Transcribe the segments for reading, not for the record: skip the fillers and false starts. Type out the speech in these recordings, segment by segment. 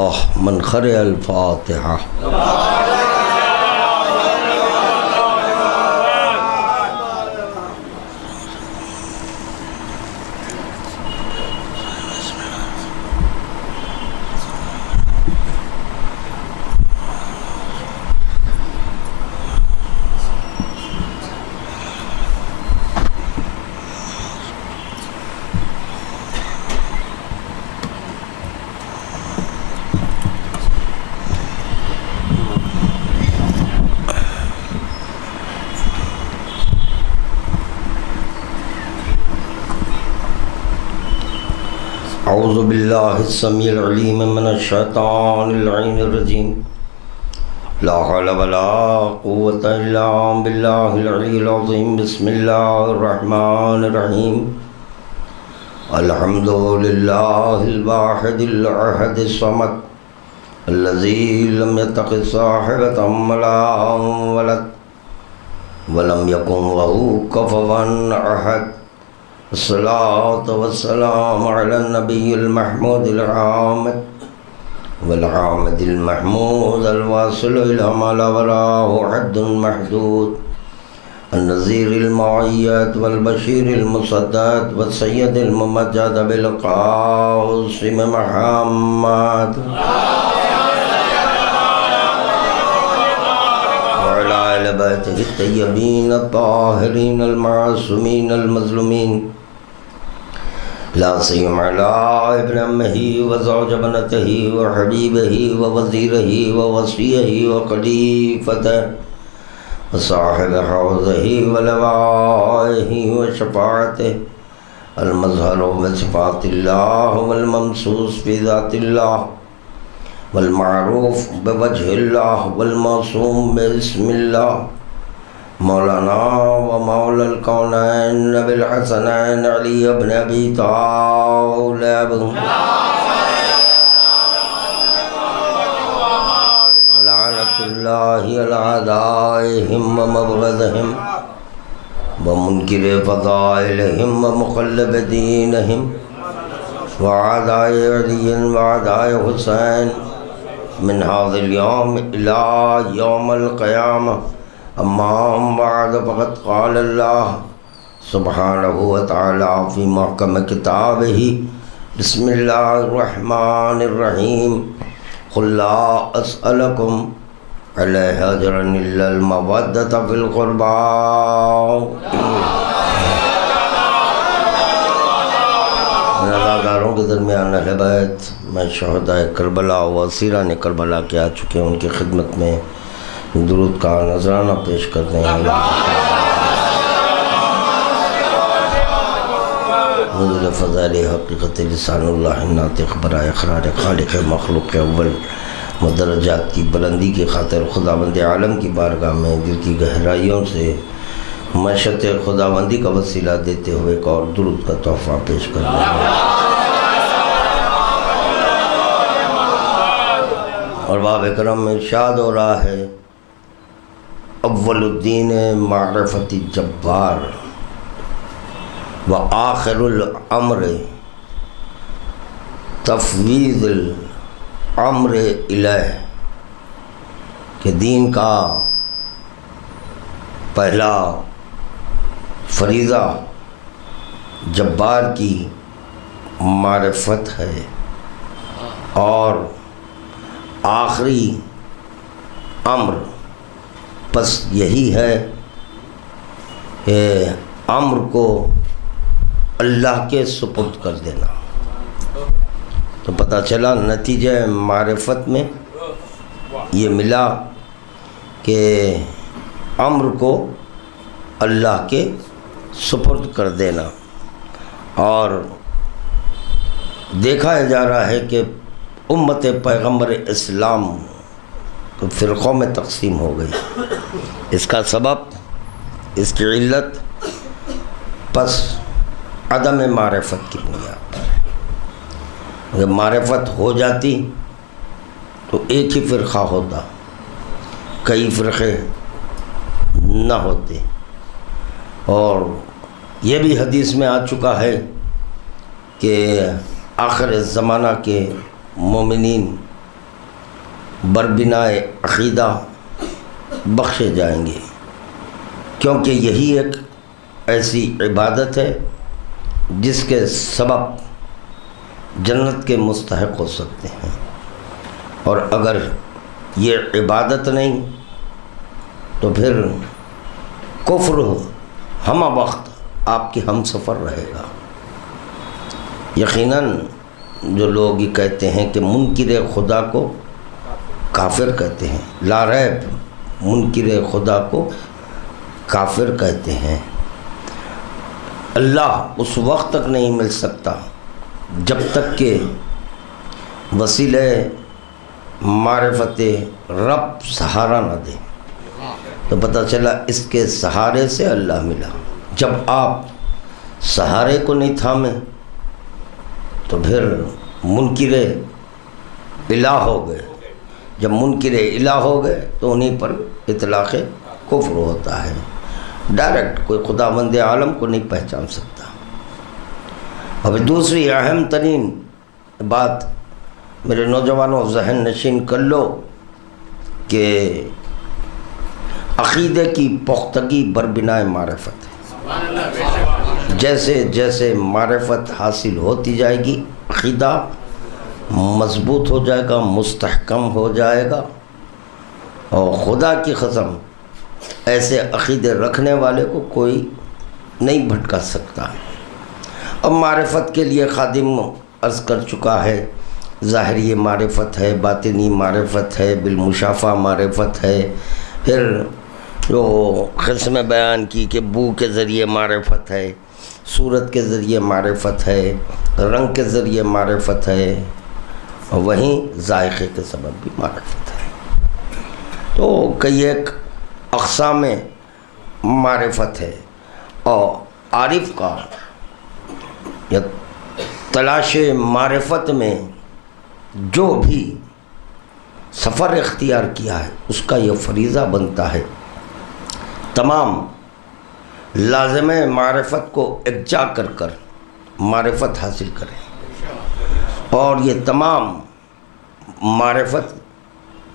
اللہ من خرع الفاتحہ. اعوذ باللہ السمیع العلیم من الشیطان اللعین الرجیم. لا حول ولا قوة الا باللہ العلی العظیم. بسم اللہ الرحمن الرحیم. الحمد للہ الواحد الاحد الصمد الذی لم يتخذ صاحبة ولا ولد ولم يكن له كفوا احد. الصلاة والسلام على النبي المحمود العامد والعامد المحمود الواصل إلى ما لا وراءه حد محدود. النذير المعيد والبشير المصدد والسيد الممجد بالقاسم محمد وعلى آل بيته الطيبين الطاهرين المعصومين المظلومين لا سيما على ابن أمه وزوج ابنته وحبيبه ووزيره ووصيه وخليفته وصاحب حوضه ولوائه وشفاعته المظهر بصفات الله والممسوس بذات الله والمعروف بوجه الله والموصوم باسم الله مولانا ومولا الكونين نبي الحسنين علي بن أبي طالب ولعنة الله على أعدائهم ومبغضهم ومنكر فضائلهم ومقلب دينهم وأعداء علي وأعداء حسين من هذا اليوم إلى يوم القيامة. أما بعد فقد قال الله سبحانه وتعالى في محكم كتابه بسم الله الرحمن الرحيم. قل لا أسألكم عليه أجرا إلا المودة في القربى. نظاروں کے درمیان اہل بیت میں شہدائے کربلا و اسیران کربلا کے آ چکے ہیں، ان کی خدمت میں درود کا نذرانہ پیش کرتے ہیں. نزول فضائل حقیقت لسان اللہ ناطق برائے اقرار خالق مخلوق اول مدرجات کی بلندی کی خاطر خداوند عالم کی بارگاہ میں دل کی گہرائیوں سے معشت خداوندی کا وسیلہ دیتے ہوئے ایک اور درود کا تحفہ پیش کرتے ہیں. اور باب کرم میں ارشاد ہو رہا ہے اول الدین معرفت جبار و آخر الامر تفویض الامر الیہ، کہ دین کا پہلا فریضہ جبار کی معرفت ہے اور آخری امر پس یہی ہے کہ امر کو اللہ کے سپرد کر دینا. تو پتہ چلا نتیجہ معرفت میں یہ ملا کہ امر کو اللہ کے سپرد کر دینا. اور دیکھا جا رہا ہے کہ امت پیغمبر اسلام فرقوں میں تقسیم ہو گئی. اس کا سبب، اس کی علت پس عدم معرفت کی بنیاد پر. اگر معرفت ہو جاتی تو ایک ہی فرقہ ہوتا، کئی فرقے نہ ہوتے. اور یہ بھی حدیث میں آ چکا ہے کہ آخر زمانہ کے مومنین بربنائے عقیدہ بخشے جائیں گے، کیونکہ یہی ایک ایسی عبادت ہے جس کے سبب جنت کے مستحق ہو سکتے ہیں، اور اگر یہ عبادت نہیں تو پھر کفر ہمہ وقت آپ کی ہم سفر رہے گا۔ یقیناً جو لوگ یہ کہتے ہیں کہ منکر خدا کو کافر کہتے ہیں، لا ریب منکر خدا کو کافر کہتے ہیں۔ اللہ اس وقت تک نہیں مل سکتا جب تک کہ وسیلہ معرفت رب سہارا نہ دے۔ تو پتہ چلا اس کے سہارے سے اللہ ملا۔ جب آپ سہارے کو نہیں تھامے تو پھر منکر الہ ہو گئے۔ جب منکر الہ ہو گئے تو انہیں پر اطلاق کفر ہوتا ہے، ڈائریکٹ کوئی خداوند عالم کو نہیں پہچان سکتا۔ اور دوسری اہم ترین بات میرے نوجوانوں ذہن نشین کر لو کہ عقیدے کی پختگی بربنائے معرفت ہے۔ جیسے جیسے معرفت حاصل ہوتی جائے گی عقیدہ مضبوط ہو جائے گا، مستحکم ہو جائے گا، اور خدا کی قسم ایسے عقیدے رکھنے والے کو کوئی نہیں بھٹکا سکتا۔ اب معرفت کے لیے خادم عرض کر چکا ہے، ظاہری معرفت ہے، باطنی معرفت ہے، بالمشافہ معرفت ہے، پھر جو قسم بیان کی کہ بو کے ذریعے معرفت ہے، صورت کے ذریعے معرفت ہے، رنگ کے ذریعے معرفت ہے، اور وہیں ذائقے کے سبب بھی معرفت ہے۔ تو کئی ایک اقسام معرفت ہے، اور عارف کا یا تلاش معرفت میں جو بھی سفر اختیار کیا ہے اس کا یہ فریضہ بنتا ہے تمام لازم معرفت کو یکجا کر کر معرفت حاصل کریں، اور یہ تمام معرفت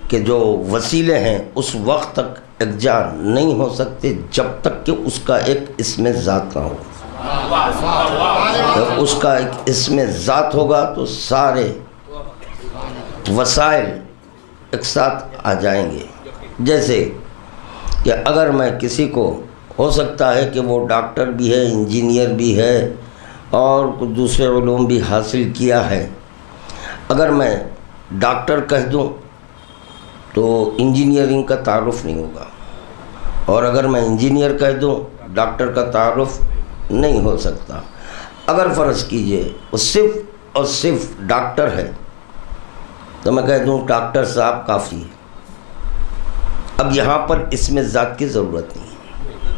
کے جو وسیلے ہیں اس وقت تک یکجا نہیں ہو سکتے جب تک کہ اس کا ایک اسم ذات نہ ہو۔ جب اس کا ایک اسم ذات ہوگا تو سارے وسائل ایک ساتھ آ جائیں گے۔ جیسے کہ اگر میں کسی کو ہو سکتا ہے کہ وہ ڈاکٹر بھی ہے، انجینئر بھی ہے، اور کچھ دوسرے علوم بھی حاصل کیا ہے، اگر میں ڈاکٹر کہہ دوں تو انجینئرنگ کا تعارف نہیں ہوگا، اور اگر میں انجینئر کہہ دوں ڈاکٹر کا تعارف نہیں ہو سکتا۔ اگر فرض کیجئے وہ صرف اور صرف ڈاکٹر ہے تو میں کہہ دوں ڈاکٹر صاحب کافی ہے۔ اب یہاں پر اسم ذات کی ضرورت نہیں ہے،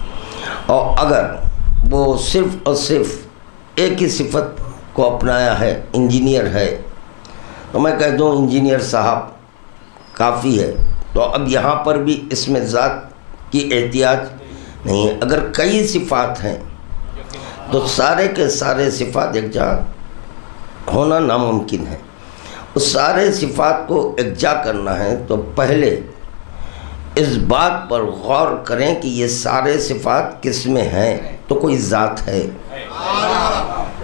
اور اگر وہ صرف اور صرف ایک ہی صفت کو اپنایا ہے، انجینئر ہے، تو میں کہہ دوں انجینئر صاحب کافی ہے۔ تو اب یہاں پر بھی اسم ذات کی احتیاج نہیں ہے۔ اگر کئی صفات ہیں تو سارے کے سارے صفات یکجا ہونا ناممکن ہے۔ اس سارے صفات کو یکجا کرنا ہے تو پہلے اس بات پر غور کریں کہ یہ سارے صفات کس میں ہیں، تو کوئی ذات ہے۔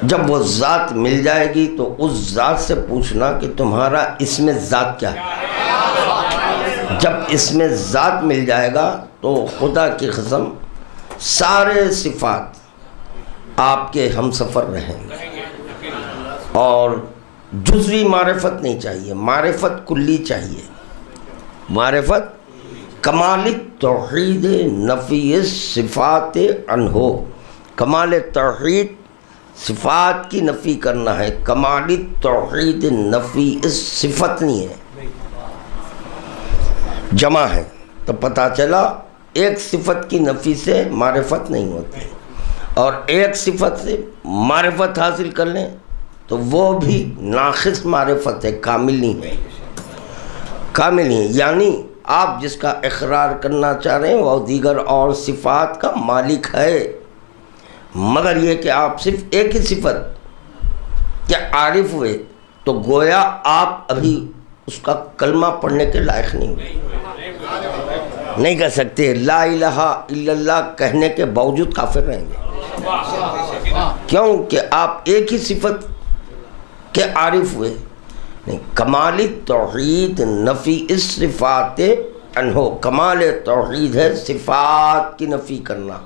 جب وہ ذات مل جائے گی تو اس ذات سے پوچھنا کہ تمہارا اسم ذات کیا ہے۔ جب اسم ذات مل جائے گا تو خدا کی قسم سارے صفات آپ کے ہم سفر رہیں گے، اور جزوی معرفت نہیں چاہیے، معرفت کلی چاہیے۔ معرفت کمال توحید نفی صفات عنہ، کمال توحید صفات کی نفی کرنا ہے، کمال توحید نفی صفت نہیں ہے، جمع ہے۔ تو پتہ چلا ایک صفت کی نفی سے معرفت نہیں ہوتی، اور ایک صفت سے معرفت حاصل کر لیں تو وہ بھی ناقص معرفت ہے، کامل نہیں ہے، کامل نہیں ہے۔ یعنی آپ جس کا اقرار کرنا چاہ رہے ہیں وہ دیگر اور صفات کا مالک ہے، مگر یہ کہ آپ صرف ایک ہی صفت کے عارف ہوئے تو گویا آپ ابھی اس کا کلمہ پڑھنے کے لائق نہیں ہوئے. نہیں کہہ سکتے. لا الہ الا اللہ کہنے کے باوجود کافر رہیں گے. کیوں کہ آپ ایک ہی صفت کے عارف ہوئے. نہیں، کمال توحید نفی اس صفات انہو. کمال توحید ہے صفات کی نفی کرنا.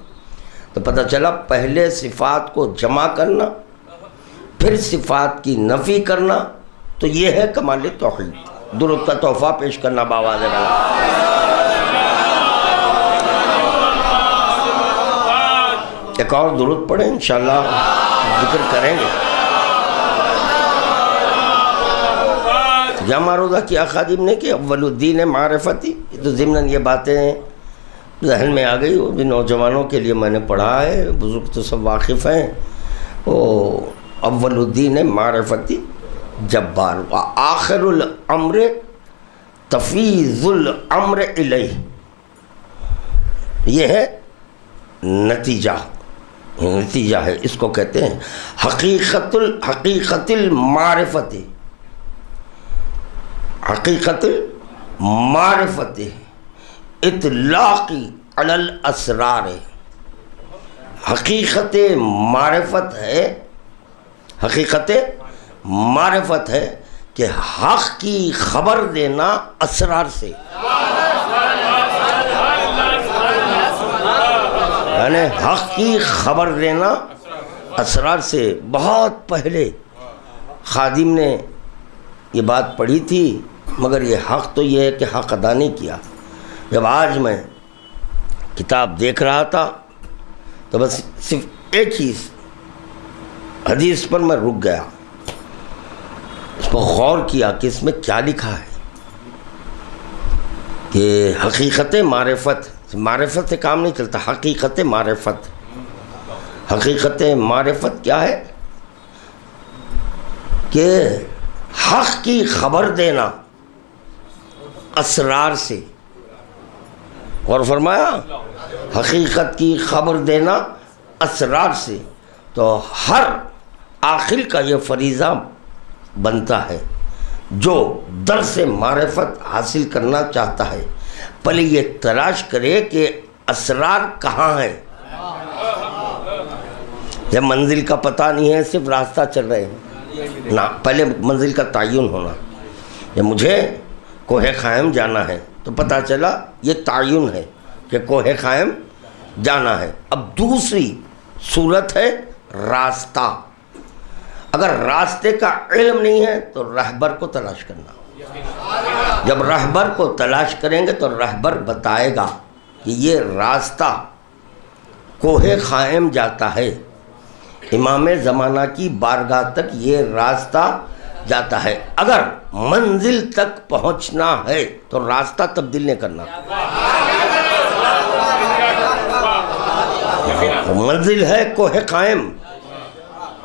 تو پتہ چلا پہلے صفات کو جمع کرنا پھر صفات کی نفی کرنا، تو یہ ہے کمال توحید. درود کا تحفہ پیش کرنا باواز والا. ایک اور درود پڑھیں انشاءاللہ ذکر کریں گے. جامع روزہ کی خادم نے کہ اول الدین معرفتی. تو ضمناً یہ باتیں ذہن میں آ گئی، وہ بھی نوجوانوں کے لیے میں نے پڑھا ہے، بزرگ تو سب واقف ہیں. وہ اول الدین معرفتی جبار و آخر الامر تفیض الامر الیہ. یہ ہے نتیجہ ہے. اس کو کہتے ہیں حقیقت المعرفت. حقیقت معرفت اطلاقی علی الاسرار. حقیقت معرفت ہے کہ حق کی خبر دینا اسرار سے. یعنی حق کی خبر دینا اسرار سے. بہت پہلے خادم نے یہ بات پڑھی تھی، مگر یہ حق تو یہ ہے کہ حق ادا نہیں کیا. جب آج میں کتاب دیکھ رہا تھا تو بس صرف ایک ہی حدیث پر میں رک گیا، اس پر غور کیا کہ اس میں کیا لکھا ہے. کہ حقیقت معرفت سے کام نہیں چلتا. حقیقت معرفت کیا ہے؟ کہ حق کی خبر دینا اسرار سے. غور فرمایا، حقیقت کی خبر دینا اسرار سے. تو ہر عاقل کا یہ فریضہ بنتا ہے جو درس معرفت حاصل کرنا چاہتا ہے، پہلے یہ تلاش کرے کہ اسرار کہاں ہے. جب منزل کا پتہ نہیں ہے، صرف راستہ چل رہے ہیں نا، پہلے منزل کا تعین ہونا. جب مجھے کوہ خائم جانا ہے تو پتہ چلا یہ تعین ہے کہ کوہ خائم جانا ہے. اب دوسری صورت ہے راستہ. اگر راستے کا علم نہیں ہے تو رہبر کو تلاش کرنا. جب رہبر کو تلاش کریں گے تو رہبر بتائے گا کہ یہ راستہ کوہ خائم جاتا ہے، امام زمانہ کی بارگاہ تک یہ راستہ جاتا ہے. اگر منزل تک پہنچنا ہے تو راستہ تبدیل نہیں کرنا. منزل ہے کوہ قائم،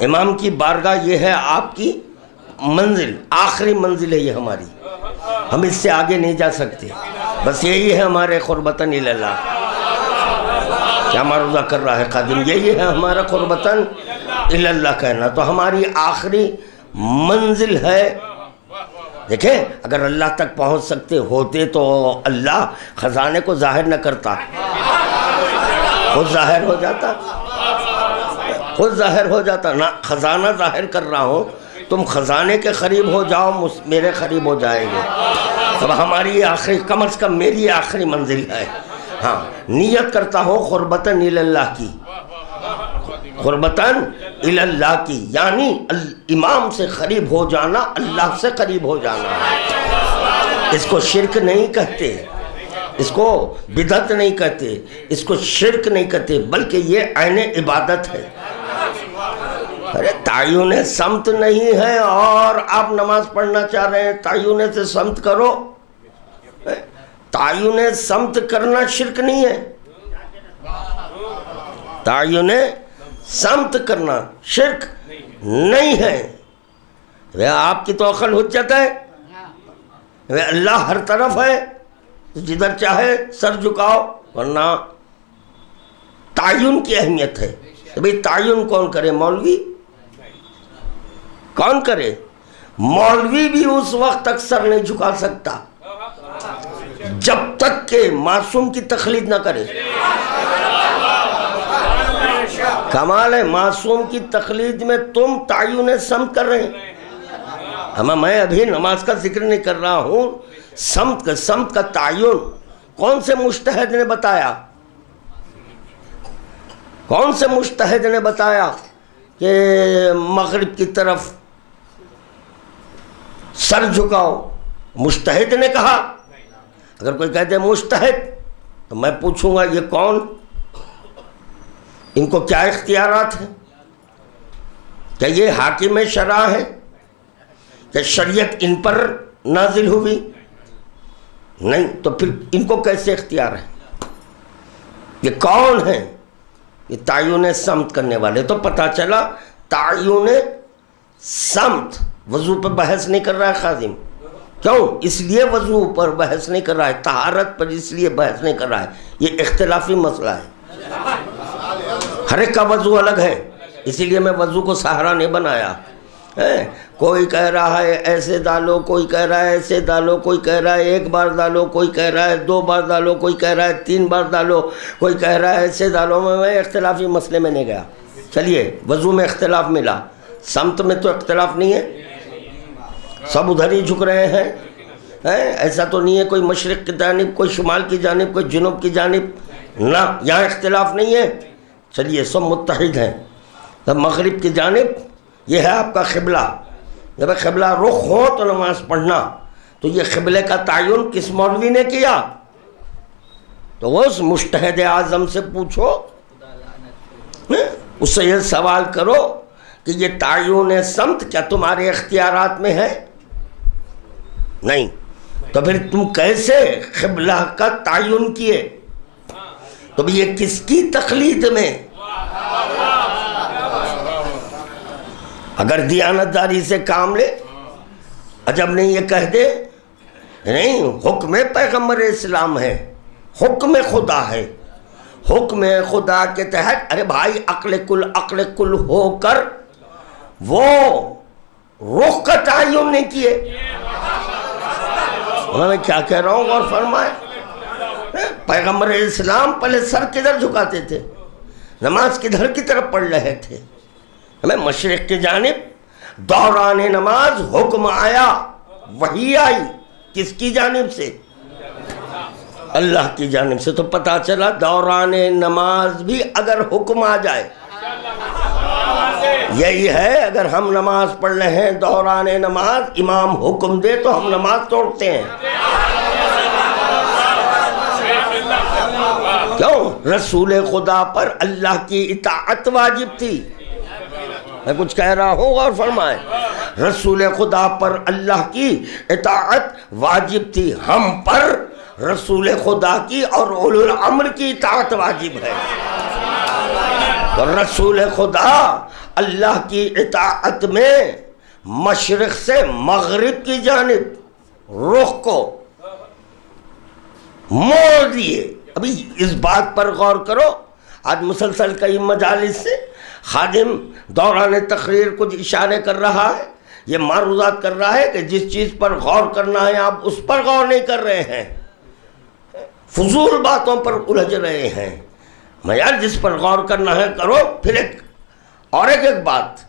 امام کی بارگاہ یہ ہے آپ کی منزل، آخری منزل ہے یہ ہماری. ہم اس سے آگے نہیں جا سکتے. بس یہی ہے ہمارے قربتاً اللہ. کیا معروضہ کر رہا ہے خادم؟ یہی ہے ہمارا قربتاً اللہ کہنا. تو ہماری آخری منزل ہے. دیکھیں، اگر اللہ تک پہنچ سکتے ہوتے تو اللہ خزانے کو ظاہر نہ کرتا، خود ظاہر ہو جاتا. خود ظاہر ہو جاتا. نہ خزانہ ظاہر کر رہا ہوں، تم خزانے کے قریب ہو جاؤ، میرے قریب ہو جائے گے. اب ہماری آخری، کم از کم میری آخری منزل ہے. ہاں، نیت کرتا ہوں قربتاً اللہ کی، قربتاً اللہ کی، یعنی امام سے قریب ہو جانا، اللہ سے قریب ہو جانا. اس کو شرک نہیں کہتے، اس کو بدعت نہیں کہتے، اس کو شرک نہیں کہتے، بلکہ یہ عین عبادت ہے. ارے تعین سمت نہیں ہے اور آپ نماز پڑھنا چاہ رہے ہیں، تعین سے سمت کرو. تعین سمت کرنا شرک نہیں ہے. تعین سمت کرنا شرک نہیں ہے. آپ کی تو عقل حجت ہے، اللہ ہر طرف ہے، جدھر چاہے سر جھکاؤ. ورنہ تعین کی اہمیت ہے. بھئی تعین کون کرے؟ مولوی کون کرے؟ مولوی بھی اس وقت تک سر نہیں جھکا سکتا جب تک کہ معصوم کی تقلید نہ کرے. کمال ہے، معصوم کی تقلید میں تم تعین سمت کر رہے ہیں. اما میں ابھی نماز کا ذکر نہیں کر رہا ہوں. سمت کا تعین کون سے مجتہد نے بتایا؟ کون سے مجتہد نے بتایا کہ مغرب کی طرف سر جھکاؤ؟ مجتہد نے کہا. اگر کوئی کہتے ہیں مجتہد تو میں پوچھوں گا یہ کون؟ ان کو کیا اختیارات ہیں؟ کیا یہ حاکم شرع ہے؟ کیا شریعت ان پر نازل ہوئی؟ نہیں. تو پھر ان کو کیسے اختیار ہے؟ یہ کون ہیں؟ یہ تعین سمت کرنے والے. تو پتہ چلا تعین سمت. وضو پر بحث نہیں کر رہا ہے خادم. کیوں؟ اس لیے وضو پر بحث نہیں کر رہا ہے. طہارت پر اس لیے بحث نہیں کر رہا ہے. یہ اختلافی مسئلہ ہے. ہر ایک کا وضو الگ ہے، اسی لیے میں وضو کو سہارا نہیں بنایا. کوئی کہہ رہا ہے ایسے ڈالو، کوئی کہہ رہا ہے ایسے ڈالو، کوئی کہہ رہا ہے 1 بار ڈالو، کوئی کہہ رہا ہے 2 بار ڈالو، کوئی کہہ رہا ہے 3 بار ڈالو، کوئی کہہ رہا ہے ایسے ڈالو. میں اختلافی مسئلے میں نہیں گیا. چلیے وضو میں اختلاف ملا، سمت میں تو اختلاف نہیں ہے. سب ادھر ہی جھک رہے ہیں. ایسا تو نہیں ہے کوئی مشرق کی جانب، کوئی شمال کی جانب، کوئی جنوب کی جانب. نہ، یہاں اختلاف نہیں ہے. چلیے سب متحد ہیں. تب مغرب کی جانب یہ ہے آپ کا قبلہ. جب قبلہ رخ ہو تو نماز پڑھنا. تو یہ قبلے کا تعین کس مولوی نے کیا؟ تو وہ اس مجتہد اعظم سے پوچھو، اس سے یہ سوال کرو کہ یہ تعین سمت کیا تمہارے اختیارات میں ہے؟ نہیں. تو پھر تم کیسے قبلہ کا تعین کیے؟ تو یہ کس کی تقلید میں؟ اگر دیانتداری سے کام لے، عجب نہیں یہ کہہ دے نہیں حکم پیغمبر اسلام ہے، حکم خدا ہے. حکم خدا کے تحت ارے بھائی عقل کل ہو کر وہ رخ کا تعین نہیں کیے. میں کیا کہہ رہا ہوں غور فرمائے. پیغمبر اسلام پہلے سر کدھر جھکاتے تھے؟ نماز کدھر کی طرف پڑھ رہے تھے؟ ہمیں مشرق کی جانب دوران نماز حکم آیا، وحی آئی. کس کی جانب سے؟ اللہ کی جانب سے. تو پتہ چلا دوران نماز بھی اگر حکم آ جائے، یہی ہے اگر ہم نماز پڑھ رہے ہیں دوران نماز امام حکم دے تو ہم نماز توڑتے ہیں. کیوں؟ رسول خدا پر اللہ کی اطاعت واجب تھی. میں کچھ کہہ رہا ہوں غور فرمائیں. رسول خدا پر اللہ کی اطاعت واجب تھی. ہم پر رسول خدا کی اور اولو الامر کی اطاعت واجب ہے. اور رسول خدا اللہ کی اطاعت میں مشرق سے مغرب کی جانب رخ کو موڑ دیے. ابھی اس بات پر غور کرو. آج مسلسل کئی مجالس سے خادم دوران تقریر کچھ اشارے کر رہا ہے، یہ معروضات کر رہا ہے کہ جس چیز پر غور کرنا ہے آپ اس پر غور نہیں کر رہے ہیں، فضول باتوں پر الجھ رہے ہیں. میں یار جس پر غور کرنا ہے کرو. پھر ایک بات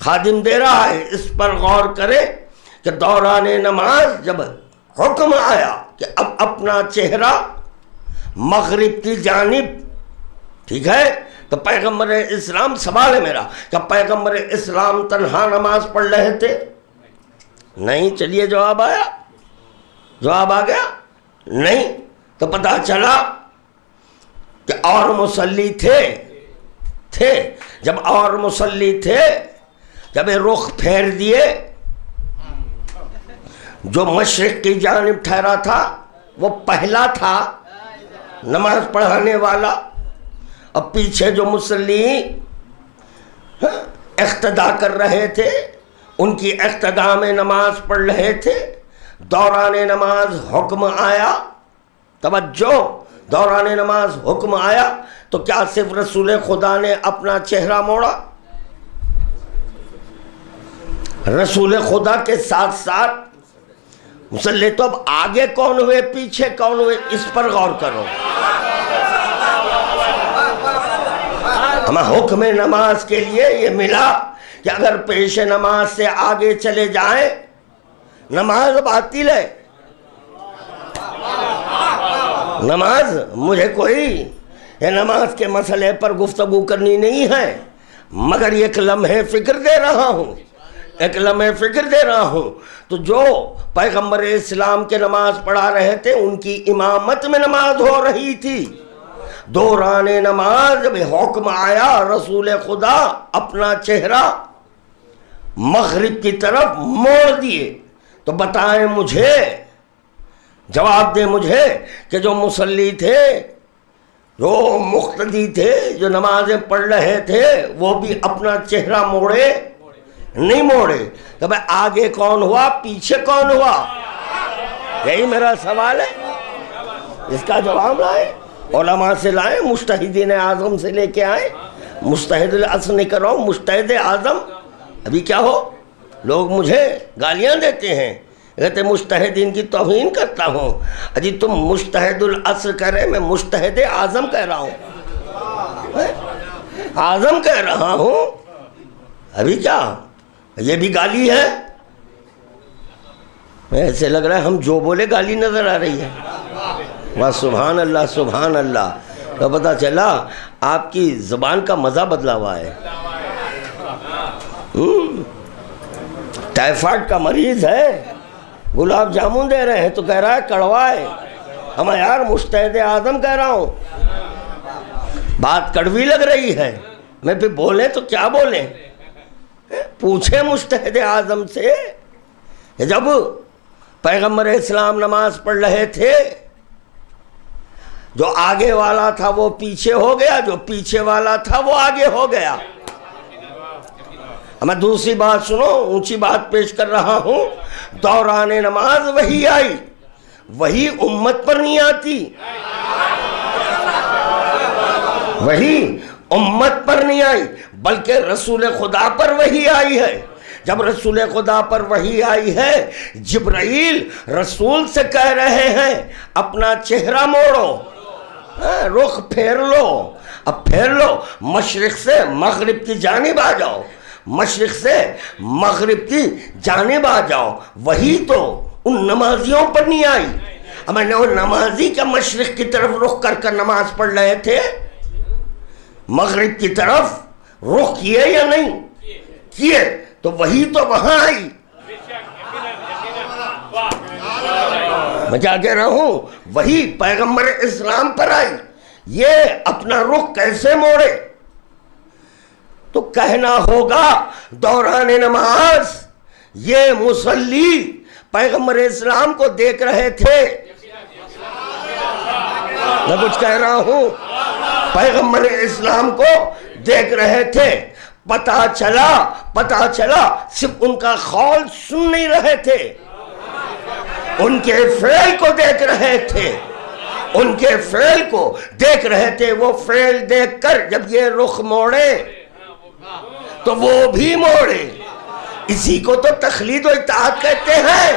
خادم دے رہا ہے، اس پر غور کرے کہ دوران نماز جب حکم آیا کہ اب اپنا چہرہ مغرب کی جانب، ٹھیک ہے، تو پیغمبر اسلام، سوال ہے میرا، کہ پیغمبر اسلام تنہا نماز پڑھ رہے تھے؟ نہیں. چلیے جواب آیا، جواب آ گیا نہیں. تو پتہ چلا کہ اور مصلی تھے. جب اور مصلی تھے، جب رخ پھیر دیے، جو مشرق کی جانب ٹھہرا تھا وہ پہلا تھا نماز پڑھانے والا، اب پیچھے جو مصلی اقتداء کر رہے تھے ان کی اقتداء میں نماز پڑھ رہے تھے. دوران نماز حکم آیا، توجہ، دوران نماز حکم آیا تو کیا صرف رسول خدا نے اپنا چہرہ موڑا؟ رسول خدا کے ساتھ ساتھ مصلی، تو اب آگے کون ہوئے پیچھے کون ہوئے اس پر غور کرو۔ ہمیں حکم نماز کے لیے یہ ملا کہ اگر پیش نماز سے آگے چلے جائیں نماز باطل ہے۔ نماز مجھے کوئی یہ نماز کے مسئلے پر گفتگو کرنی نہیں ہے، مگر ایک لمحے فکر دے رہا ہوں، ایک لمحے فکر دے رہا ہوں۔ تو جو پیغمبر اسلام کے نماز پڑھا رہے تھے ان کی امامت میں نماز ہو رہی تھی، دوران نماز جب حکم آیا رسول خدا اپنا چہرہ مغرب کی طرف موڑ دیے، تو بتائیں مجھے، جواب دیں مجھے کہ جو مصلی تھے، جو مقتدی تھے، جو نمازیں پڑھ رہے تھے، وہ بھی اپنا چہرہ موڑے نہیں موڑے؟ تو بھائی آگے کون ہوا پیچھے کون ہوا؟ یہی میرا سوال ہے، اس کا جواب لائیں، علماء سے لائیں، مجتہدین اعظم سے لے کے آئیں۔ مجتہد الاصل نہیں کر رہا ہوں، مجتہد اعظم۔ ابھی کیا ہو، لوگ مجھے گالیاں دیتے ہیں، کہتے مجتہدین کی توہین کرتا ہوں۔ اجی تم مجتہد الاصل کہہ رہے، میں مجتہد اعظم کہہ رہا ہوں، اعظم کہہ رہا ہوں۔ ابھی کیا یہ بھی گالی ہے؟ ایسے لگ رہا ہے ہم جو بولے گالی نظر آ رہی ہے۔ واہ سبحان اللہ سبحان اللہ۔ تو پتہ چلا آپ کی زبان کا مزہ بدلا ہوا ہے۔ ٹائیفائڈ کا مریض ہے، گلاب جامن دے رہے ہیں تو کہہ رہا ہے کڑوا ہے۔ ہمیں یار مجتہد اعظم کہہ رہا ہوں، بات کڑوی لگ رہی ہے، میں پھر بولیں تو کیا بولیں؟ پوچھیں مجتہد اعظم سے، جب پیغمبر اسلام نماز پڑھ رہے تھے، جو آگے والا تھا وہ پیچھے ہو گیا، جو پیچھے والا تھا وہ آگے ہو گیا۔ میں دوسری بات سنو، اونچی بات پیش کر رہا ہوں، دوران نماز وحی آئی، وحی امت پر نہیں آتی، وحی امت پر نہیں آئی بلکہ رسول خدا پر وحی آئی ہے۔ جب رسول خدا پر وحی آئی ہے، جبرائیل رسول سے کہہ رہے ہیں اپنا چہرہ موڑو، رخ پھیر لو، اب پھیر لو، مشرق سے مغرب کی جانب آ جاؤ، مشرق سے مغرب کی جانب آ جاؤ۔ وہی تو ان نمازیوں پر نہیں آئی۔ اب نمازی کا مشرق کی طرف رخ کر کر نماز پڑھ رہے تھے، مغرب کی طرف رخ کیے یا نہیں کیے؟ تو وہی تو وہاں آئی۔ میں کیا کہہ رہا ہوں، وہی پیغمبر اسلام پر آئی، یہ اپنا رخ کیسے موڑے؟ تو کہنا ہوگا دوران نماز یہ مصلی پیغمبر اسلام کو دیکھ رہے تھے۔ میں کچھ کہہ رہا ہوں، پیغمبر اسلام کو دیکھ رہے تھے۔ پتہ چلا صرف ان کا قول سن نہیں رہے تھے، ان کے فعل کو دیکھ رہے تھے، ان کے فعل کو دیکھ رہے تھے۔ وہ فعل دیکھ کر جب یہ رخ موڑے تو وہ بھی موڑے۔ اسی کو تو تقلید و اطاعت کہتے ہیں۔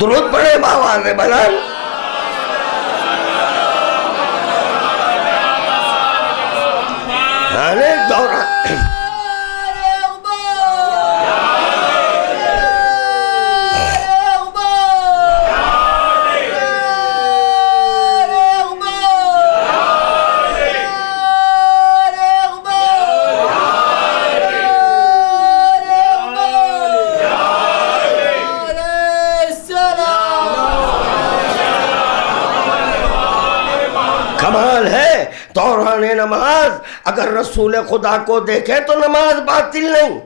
درود پڑھے باواز بلند۔ کمال ہے دوران نماز، اگر رسول خدا کو دیکھے تو نماز باطل نہیں۔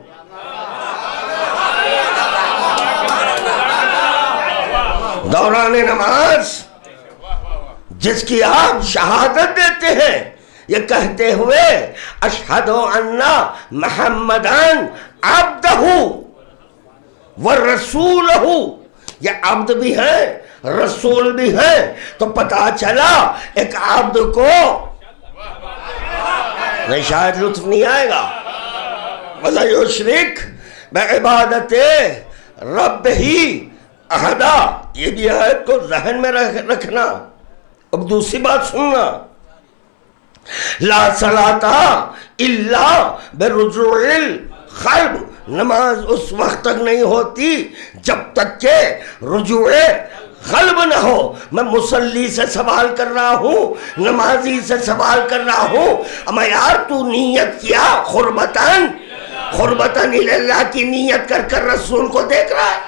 دوران نماز جس کی آپ شہادت دیتے ہیں، یہ کہتے ہوئے اشہد ان محمدن عبدہ ورسولہ، یہ عبد بھی ہے رسول بھی ہے۔ تو پتہ چلا ایک عبد کو، نہیں شاید لطف نہیں آئے گا، وَلَا يُشْرِكْ بِعِبَادَتِ رَبِّهِ أَحَدًا. یہ بھی آیت کو ذہن میں رکھنا. اب دوسری بات سننا. لا صلاة الا برجوع القلب. نماز اس وقت تک نہیں ہوتی جب تک کہ رجوع قلب نہ ہو. میں مصلی سے سوال کر رہا ہوں, نمازی سے سوال کر رہا ہوں, اما یار تو نیت کیا قربتاً اللہ کی نیت کر کر رسول کو دیکھ رہا ہے؟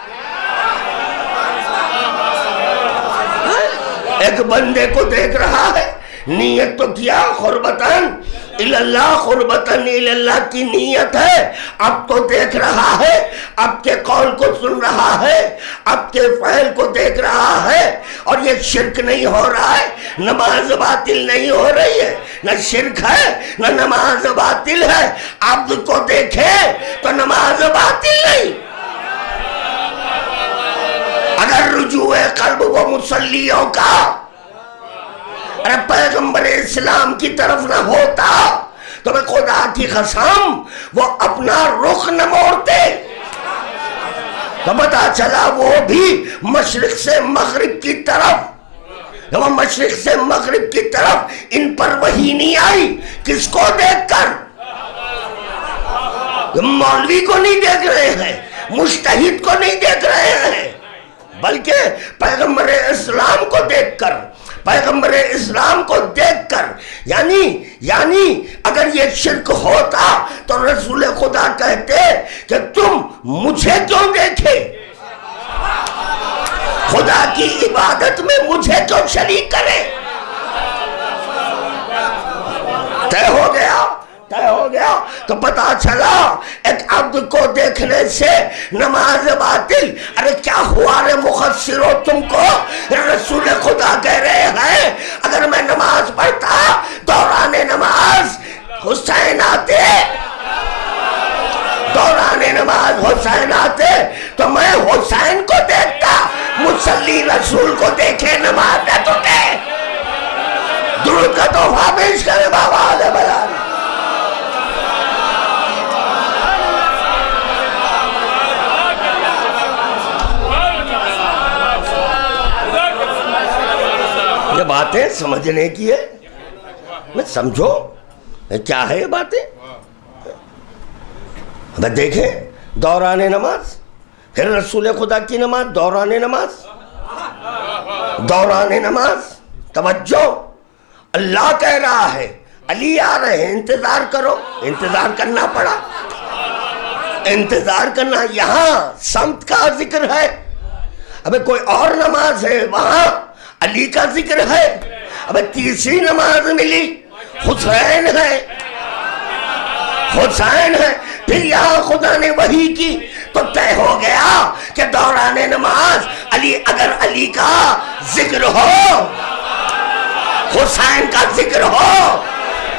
ایک بندے کو دیکھ رہا ہے, نیت تو کیا قربتاً اللہ کی نیت ہے. اب تو دیکھ رہا ہے, اب کے قول کو سن رہا ہے, اب کے فعل کو دیکھ رہا ہے, اور یہ شرک نہیں ہو رہا ہے, نماز باطل نہیں ہو رہی ہے. نہ شرک ہے نہ نماز باطل ہے. عبد کو دیکھے تو نماز باطل نہیں. اگر رجوع قلب و مصلیوں کا ارے پیغمبر اسلام کی طرف نہ ہوتا تو میں خدا کی قسم وہ اپنا رخ نہ موڑتے. تو پتا چلا وہ بھی مشرق سے مغرب کی طرف, وہ مشرق سے مغرب کی طرف ان پر وحی نہیں آئی. کس کو دیکھ کر؟ مولوی کو نہیں دیکھ رہے ہیں, مجتہد کو نہیں دیکھ رہے ہیں, بلکہ پیغمبر اسلام کو دیکھ کر, پیغمبر اسلام کو دیکھ کر. یعنی اگر یہ شرک ہوتا تو رسول خدا کہتے کہ تم مجھے کیوں دیکھے, خدا کی عبادت میں مجھے کیوں شریک کرے. طے ہو گیا. تو پتا چلا ایک عبد کو دیکھنے سے نماز باطل. ارے کیا ہوا رے مخصرو تم کو؟ رسول خدا کہہ رہے ہیں اگر میں نماز پڑھتا دوران نماز حسین آتے, دوران نماز حسین آتے تو میں حسین کو دیکھتا. مصلی رسول کو دیکھے نماز نہ ٹوٹے. درود کا تحفہ پیش کرے بابا علیہ بلال. یہ باتیں سمجھنے کی ہے, میں سمجھو کیا ہے یہ باتیں. اب دیکھیں دوران نماز, پھر رسول خدا کی نماز, دوران نماز. توجہ, اللہ کہہ رہا ہے علی آ رہے ہیں, انتظار کرو. انتظار کرنا پڑا, انتظار کرنا. یہاں سمت کا ذکر ہے, ابھی کوئی اور نماز ہے وہاں علی کا ذکر ہے. اب تیسری نماز ملی حسین ہے. پھر یہاں خدا نے وحی کی تو طے ہو گیا کہ دوران نماز علی, اگر علی کا ذکر ہو, حسین کا ذکر ہو,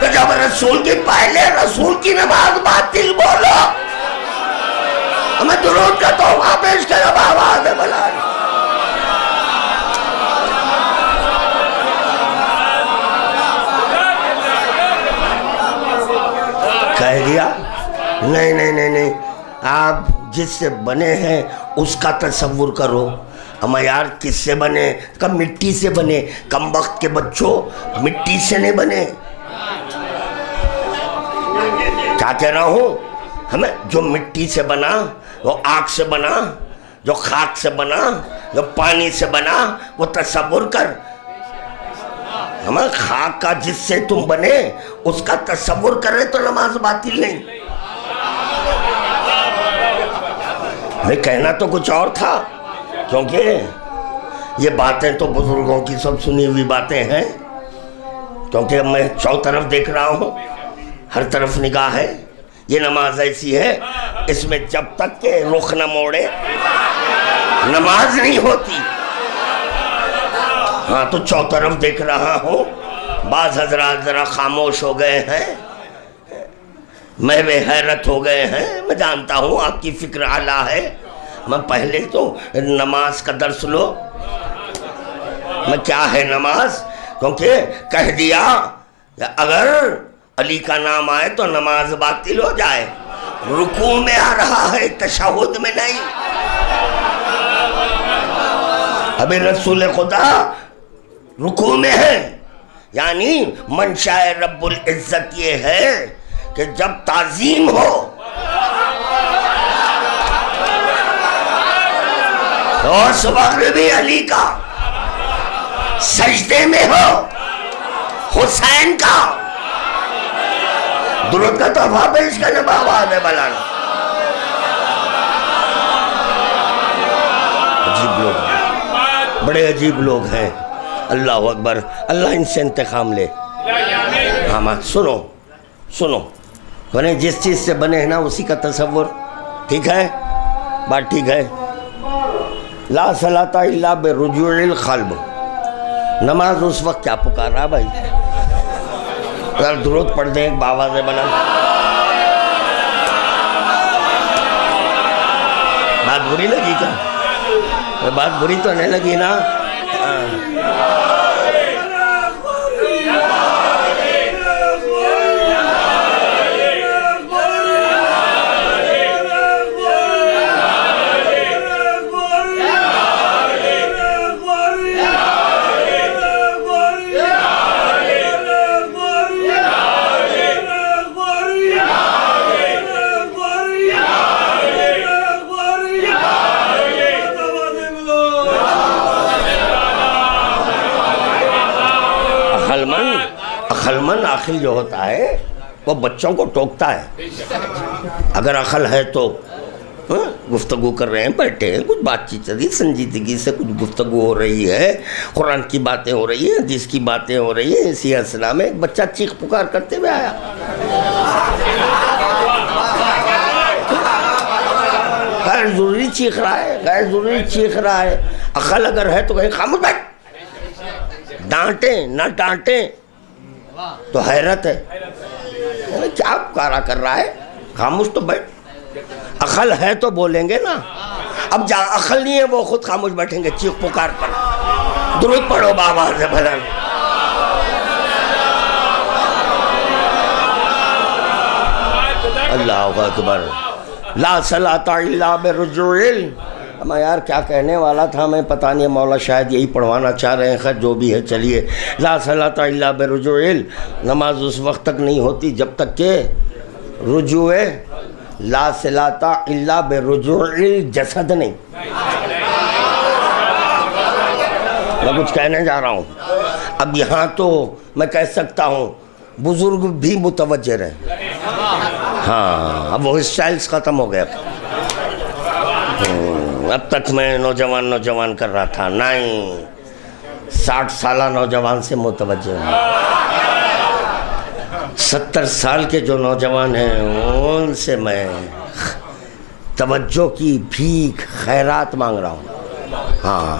تو جب رسول کی پہلے رسول کی نماز باطل بولو. ہمیں درود کا تحفہ پیش کرو بابا آدھے بلال. کہہ دیا نہیں, آپ جس سے بنے ہیں اس کا تصور کرو. اما یار کس سے بنے؟ کب مٹی سے بنے. کم وقت کے بچوں, مٹی سے نہیں بنے. کیا کہہ رہا ہوں؟ ہمیں جو مٹی سے بنا, وہ آگ سے بنا, جو خاک سے بنا, جو پانی سے بنا, وہ تصور کر. ہمیں خاک کا جس سے تم بنے اس کا تصور کرے تو نماز باطل نہیں. میں کہنا تو کچھ اور تھا, کیونکہ یہ باتیں تو بزرگوں کی سب سنی ہوئی باتیں ہیں. کیونکہ میں چو طرف دیکھ رہا ہوں, ہر طرف نگاہ ہے. یہ نماز ایسی ہے اس میں جب تک کہ رخ نہ موڑے نماز نہیں ہوتی. ہاں تو چو طرف دیکھ رہا ہوں. بعض حضرات ذرا خاموش ہو گئے ہیں, میں بے حیرت ہو گئے ہیں. میں جانتا ہوں آپ کی فکر اعلیٰ ہے. میں پہلے تو نماز کا درس لو. میں کیا ہے نماز, کیونکہ کہہ دیا اگر علی کا نام آئے تو نماز باطل ہو جائے. رکوع میں آ رہا ہے، تشہد میں نہیں۔ ابھی رسول خدا رکوع میں ہے، یعنی منشاء رب العزت یہ ہے کہ جب تعظیم ہو تو اس وقت بھی علی کا سجدے میں ہو، حسین کا درود کا تحفہ پیش کرنے آواز ہے بلانا۔ عجیب لوگ ہیں، بڑے عجیب لوگ ہیں، اللہ اکبر، اللہ ان سے انتقام لے۔ ہاں سنو سنو، جس چیز سے بنے ہیں نا اسی کا تصور، ٹھیک ہے، بات ٹھیک ہے۔ لا صلاۃ الا برجوع القلب، نماز اس وقت کیا پکار رہا بھائی؟ اگر درود پڑھ دیں ایک باواز بنا، بات بری لگی کیا؟ بات بری تو نہیں لگی نا؟ عقلمند عاقل جو ہوتا ہے وہ بچوں کو ٹوکتا ہے۔ اگر عقل ہے تو گفتگو کر رہے ہیں، بیٹھے ہیں، کچھ بات چیت چل رہی، سنجیدگی سے کچھ گفتگو ہو رہی ہے، قرآن کی باتیں ہو رہی ہیں، حدیث کی باتیں ہو رہی ہیں، اسی اسنا میں ایک بچہ چیخ پکار کرتے ہوئے آیا۔ غیر ضروری چیخ رہا ہے، غیر ضروری چیخ رہا ہے۔ عقل اگر ہے تو کہیں خاموش بیٹھ، ڈانٹیں نہ ڈانٹیں تو حیرت ہے، کیا پکارا کر رہا ہے، خاموش تو بیٹھ۔ عقل ہے تو بولیں گے نا، اب جہاں عقل نہیں ہے وہ خود خاموش بیٹھیں گے چیخ پکار پر۔ درود پڑھو بآواز بلند۔ اللہ اکبر۔ لا صلاۃ الا برجوع، میں یار کیا کہنے والا تھا میں پتہ نہیں، مولا شاید یہی پڑھوانا چاہ رہے ہیں، خیر جو بھی ہے چلیے۔ لا صلاۃ الا برجوع، نماز اس وقت تک نہیں ہوتی جب تک کہ رجوع، لا صلاۃ الا برجوع الجسد نہیں۔ میں کچھ کہنے جا رہا ہوں، اب یہاں تو میں کہہ سکتا ہوں بزرگ بھی متوجہ رہے، ہاں اب وہ اسٹائلز ختم ہو گئے۔ اب تک میں نوجوان کر رہا تھا، نہیں 60 سالہ نوجوان سے متوجہ ہوں، 70 سال کے جو نوجوان ہیں ان سے میں توجہ کی بھیک خیرات مانگ رہا ہوں، ہاں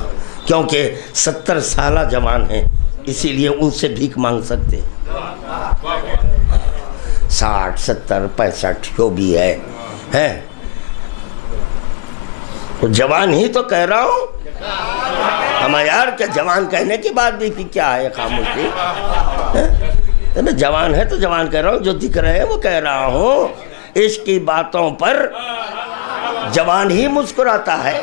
کیونکہ 70 سالہ جوان ہیں اسی لیے ان سے بھیک مانگ سکتے، 60 70 65 جو بھی ہے تو جوان ہی تو کہہ رہا ہوں۔ ہم یار کیا جوان کہنے کے بعد بھی کیا ہے خاموشی؟ جوان ہے تو جوان کہہ رہا ہوں، جو دکھ رہے ہیں وہ کہہ رہا ہوں۔ عشق کی باتوں پر جوان ہی مسکراتا ہے۔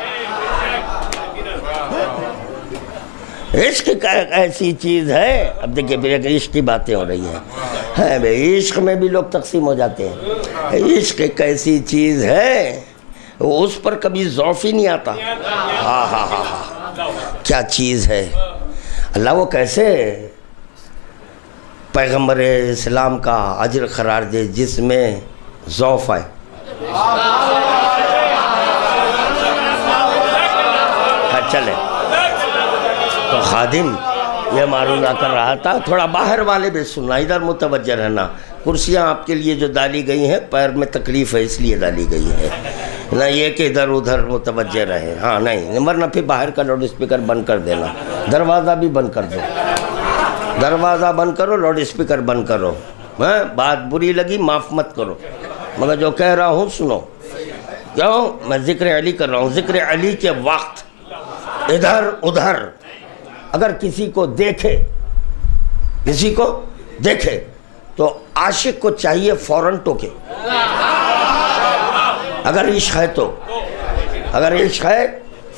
عشق ایسی چیز ہے، اب دیکھیں پھر عشق کی باتیں ہو رہی ہیں، بھئی عشق میں بھی لوگ تقسیم ہو جاتے ہیں۔ عشق ایک ایسی چیز ہے اس پر کبھی ضعف ہی نہیں آتا، ہاں ہاں ہاں ہاں کیا چیز ہے۔ اللہ وہ کیسے پیغمبر اسلام کا اجر قرار دے جس میں ضعف آئے۔ چلے تو خادم یہ معروضہ کر رہا تھا، تھوڑا باہر والے بھی سننا، ادھر متوجہ رہنا۔ کرسیاں آپ کے لیے جو ڈالی گئی ہیں پیر میں تکلیف ہے اس لیے ڈالی گئی ہے، نہ یہ کہ ادھر ادھر متوجہ رہے، ہاں نہیں، ورنہ پھر باہر کا لاؤڈ اسپیکر بند کر دینا، دروازہ بھی بند کر دو، دروازہ بند کرو، لاؤڈ اسپیکر بند کرو، بات بری لگی معاف مت کرو، مگر جو کہہ رہا ہوں سنو۔ کیوں؟ میں ذکر علی کر رہا ہوں، ذکر علی کے وقت ادھر ادھر اگر کسی کو دیکھے تو عاشق کو چاہیے فوراً ٹوکے، اگر عشق ہے تو، اگر عشق ہے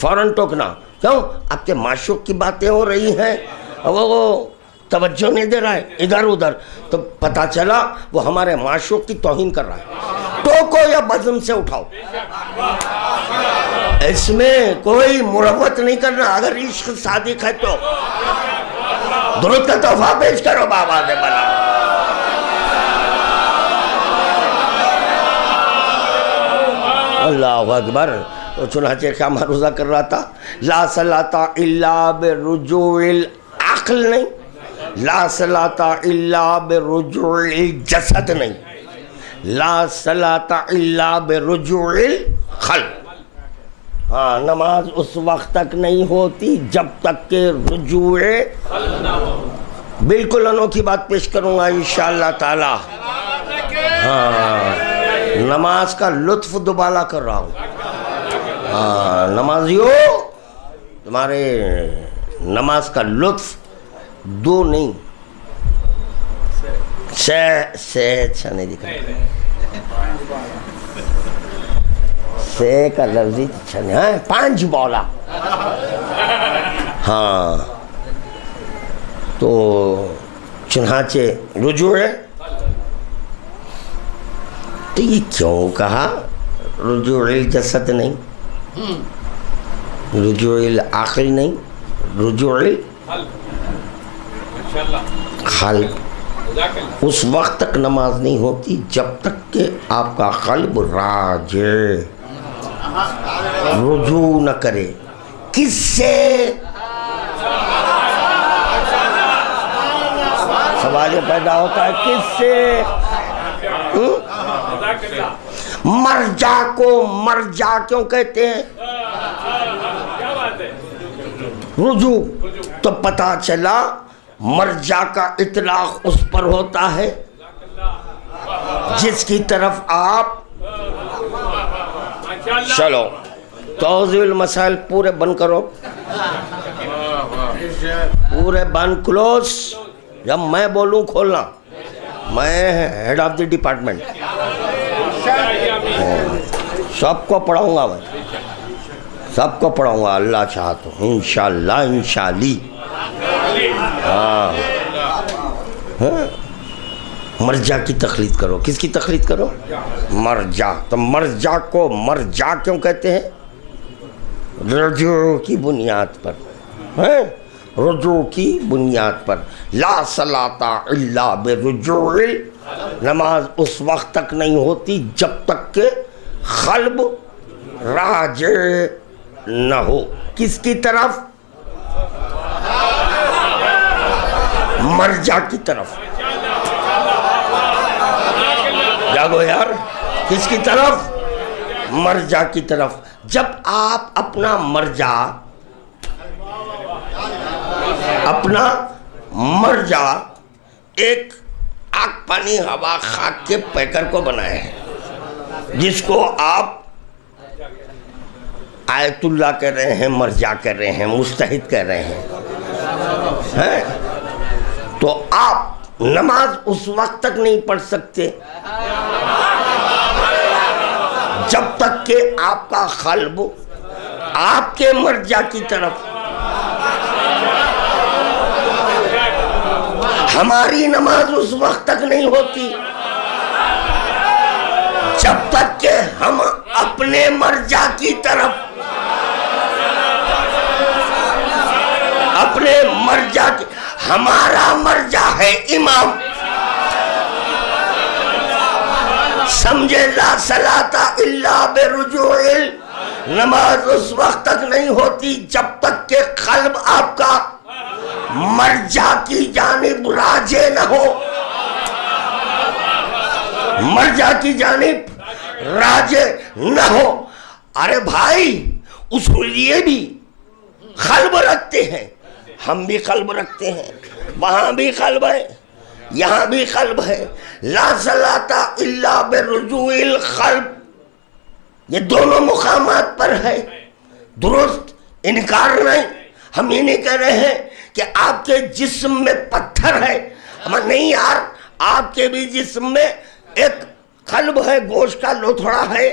فوراً ٹوکنا. کیوں؟ آپ کے معشوق کی باتیں ہو رہی ہیں، وہ توجہ نہیں دے رہا ہے ادھر ادھر، تو پتہ چلا وہ ہمارے معشوق کی توہین کر رہا ہے. ٹوکو یا بزم سے اٹھاؤ، اس میں کوئی مروت نہیں کرنا. اگر عشق صادق ہے تو درود کا تحفہ پیش کرو بآواز بلند. اللہ اکبر. تو چنانچہ کیا معروضہ کر رہا تھا؟ لا صلاۃ الا برجوع العقل نہیں، لا صلاۃ الا برجوع الجسد نہیں، لا صلاۃ الا برجوع القلب. ہاں، نماز اس وقت تک نہیں ہوتی جب تک کہ رجوع. بالکل انوکھی بات پیش کروں گا انشاءاللہ تعالی. ہاں، نماز کا لطف دوبالا کر رہا ہوں. ہاں نمازیوں، تمہارے نماز کا لطف دو نہیں، سے اچھا نہیں دکھ رہا، سے کا لفظی اچھا نہیں. ہاں، پانچ بولا. ہاں، تو چنانچہ رجوع ہے. تو یہ کیوں کہا رجوع الجسد نہیں، رجوع العقل نہیں، رجوع القلب. اس وقت تک نماز نہیں ہوتی جب تک کہ آپ کا قلب راجع، رجوع نہ کرے. کس سے؟ سوال یہ پیدا ہوتا ہے کس سے؟ مرجع کو مرجع کیوں کہتے ہیں؟ رجوع. تو پتہ چلا مرجع کا اطلاق اس پر ہوتا ہے جس کی طرف آپ. چلو توضیح المسائل پورے بند کرو، پورے بند، کلوز. جب میں بولوں کھولنا. میں ہیڈ آف دی ڈپارٹمنٹ، سب کو پڑھاؤں گا، میں سب کو پڑھاؤں گا اللہ چاہا تو انشاءاللہ انشاءاللہ. ہاں، مرجع کی تخلیق کرو. کس کی تخلیق کرو؟ مرجع. تو مرجع کو مرجع کیوں کہتے ہیں؟ رجوع کی بنیاد پر، رجوع کی بنیاد پر. لا صلاۃ الا برجوع. نماز اس وقت تک نہیں ہوتی جب تک کہ قلب راجع نہ ہو. کس کی طرف؟ مرجع کی طرف. جاگو یار، کس کی طرف؟ مرجع کی طرف. جب آپ اپنا مرجع ایک آگ پانی ہوا خاک کے پیکر کو بنائے ہیں، جس کو آپ آیت اللہ کہہ رہے ہیں، مرجع کہہ رہے ہیں، مجتہد کہہ رہے ہیں. تو آپ نماز اس وقت تک نہیں پڑھ سکتے جب تک کہ آپ کا قلب آپ کے مرجع کی طرف. ہماری نماز اس وقت تک نہیں ہوتی جب تک کہ ہم اپنے مرجع کی طرف، اپنے مرجع کی. ہمارا مرجع ہے امام. سمجھے؟ لا صلاۃ الا برجوع. نماز اس وقت تک نہیں ہوتی جب تک کہ قلب آپ کا مرجع کی جانب راجع نہ ہو. مرجع کی جانب راجع نہ ہو. ارے بھائی، اصولیے بھی قلب رکھتے ہیں، ہم بھی قلب رکھتے ہیں، وہاں بھی قلب ہے، یہاں بھی قلب ہے. لا صلاۃ الا برجوع القلب. یہ دونوں مقامات پر ہے. درست، انکار نہیں. ہم یہ نہیں کہہ رہے ہیں کہ آپ کے جسم میں پتھر ہے. نہیں یار، آپ کے بھی جسم میں ایک قلب ہے، گوشت کا لوتھڑا ہے.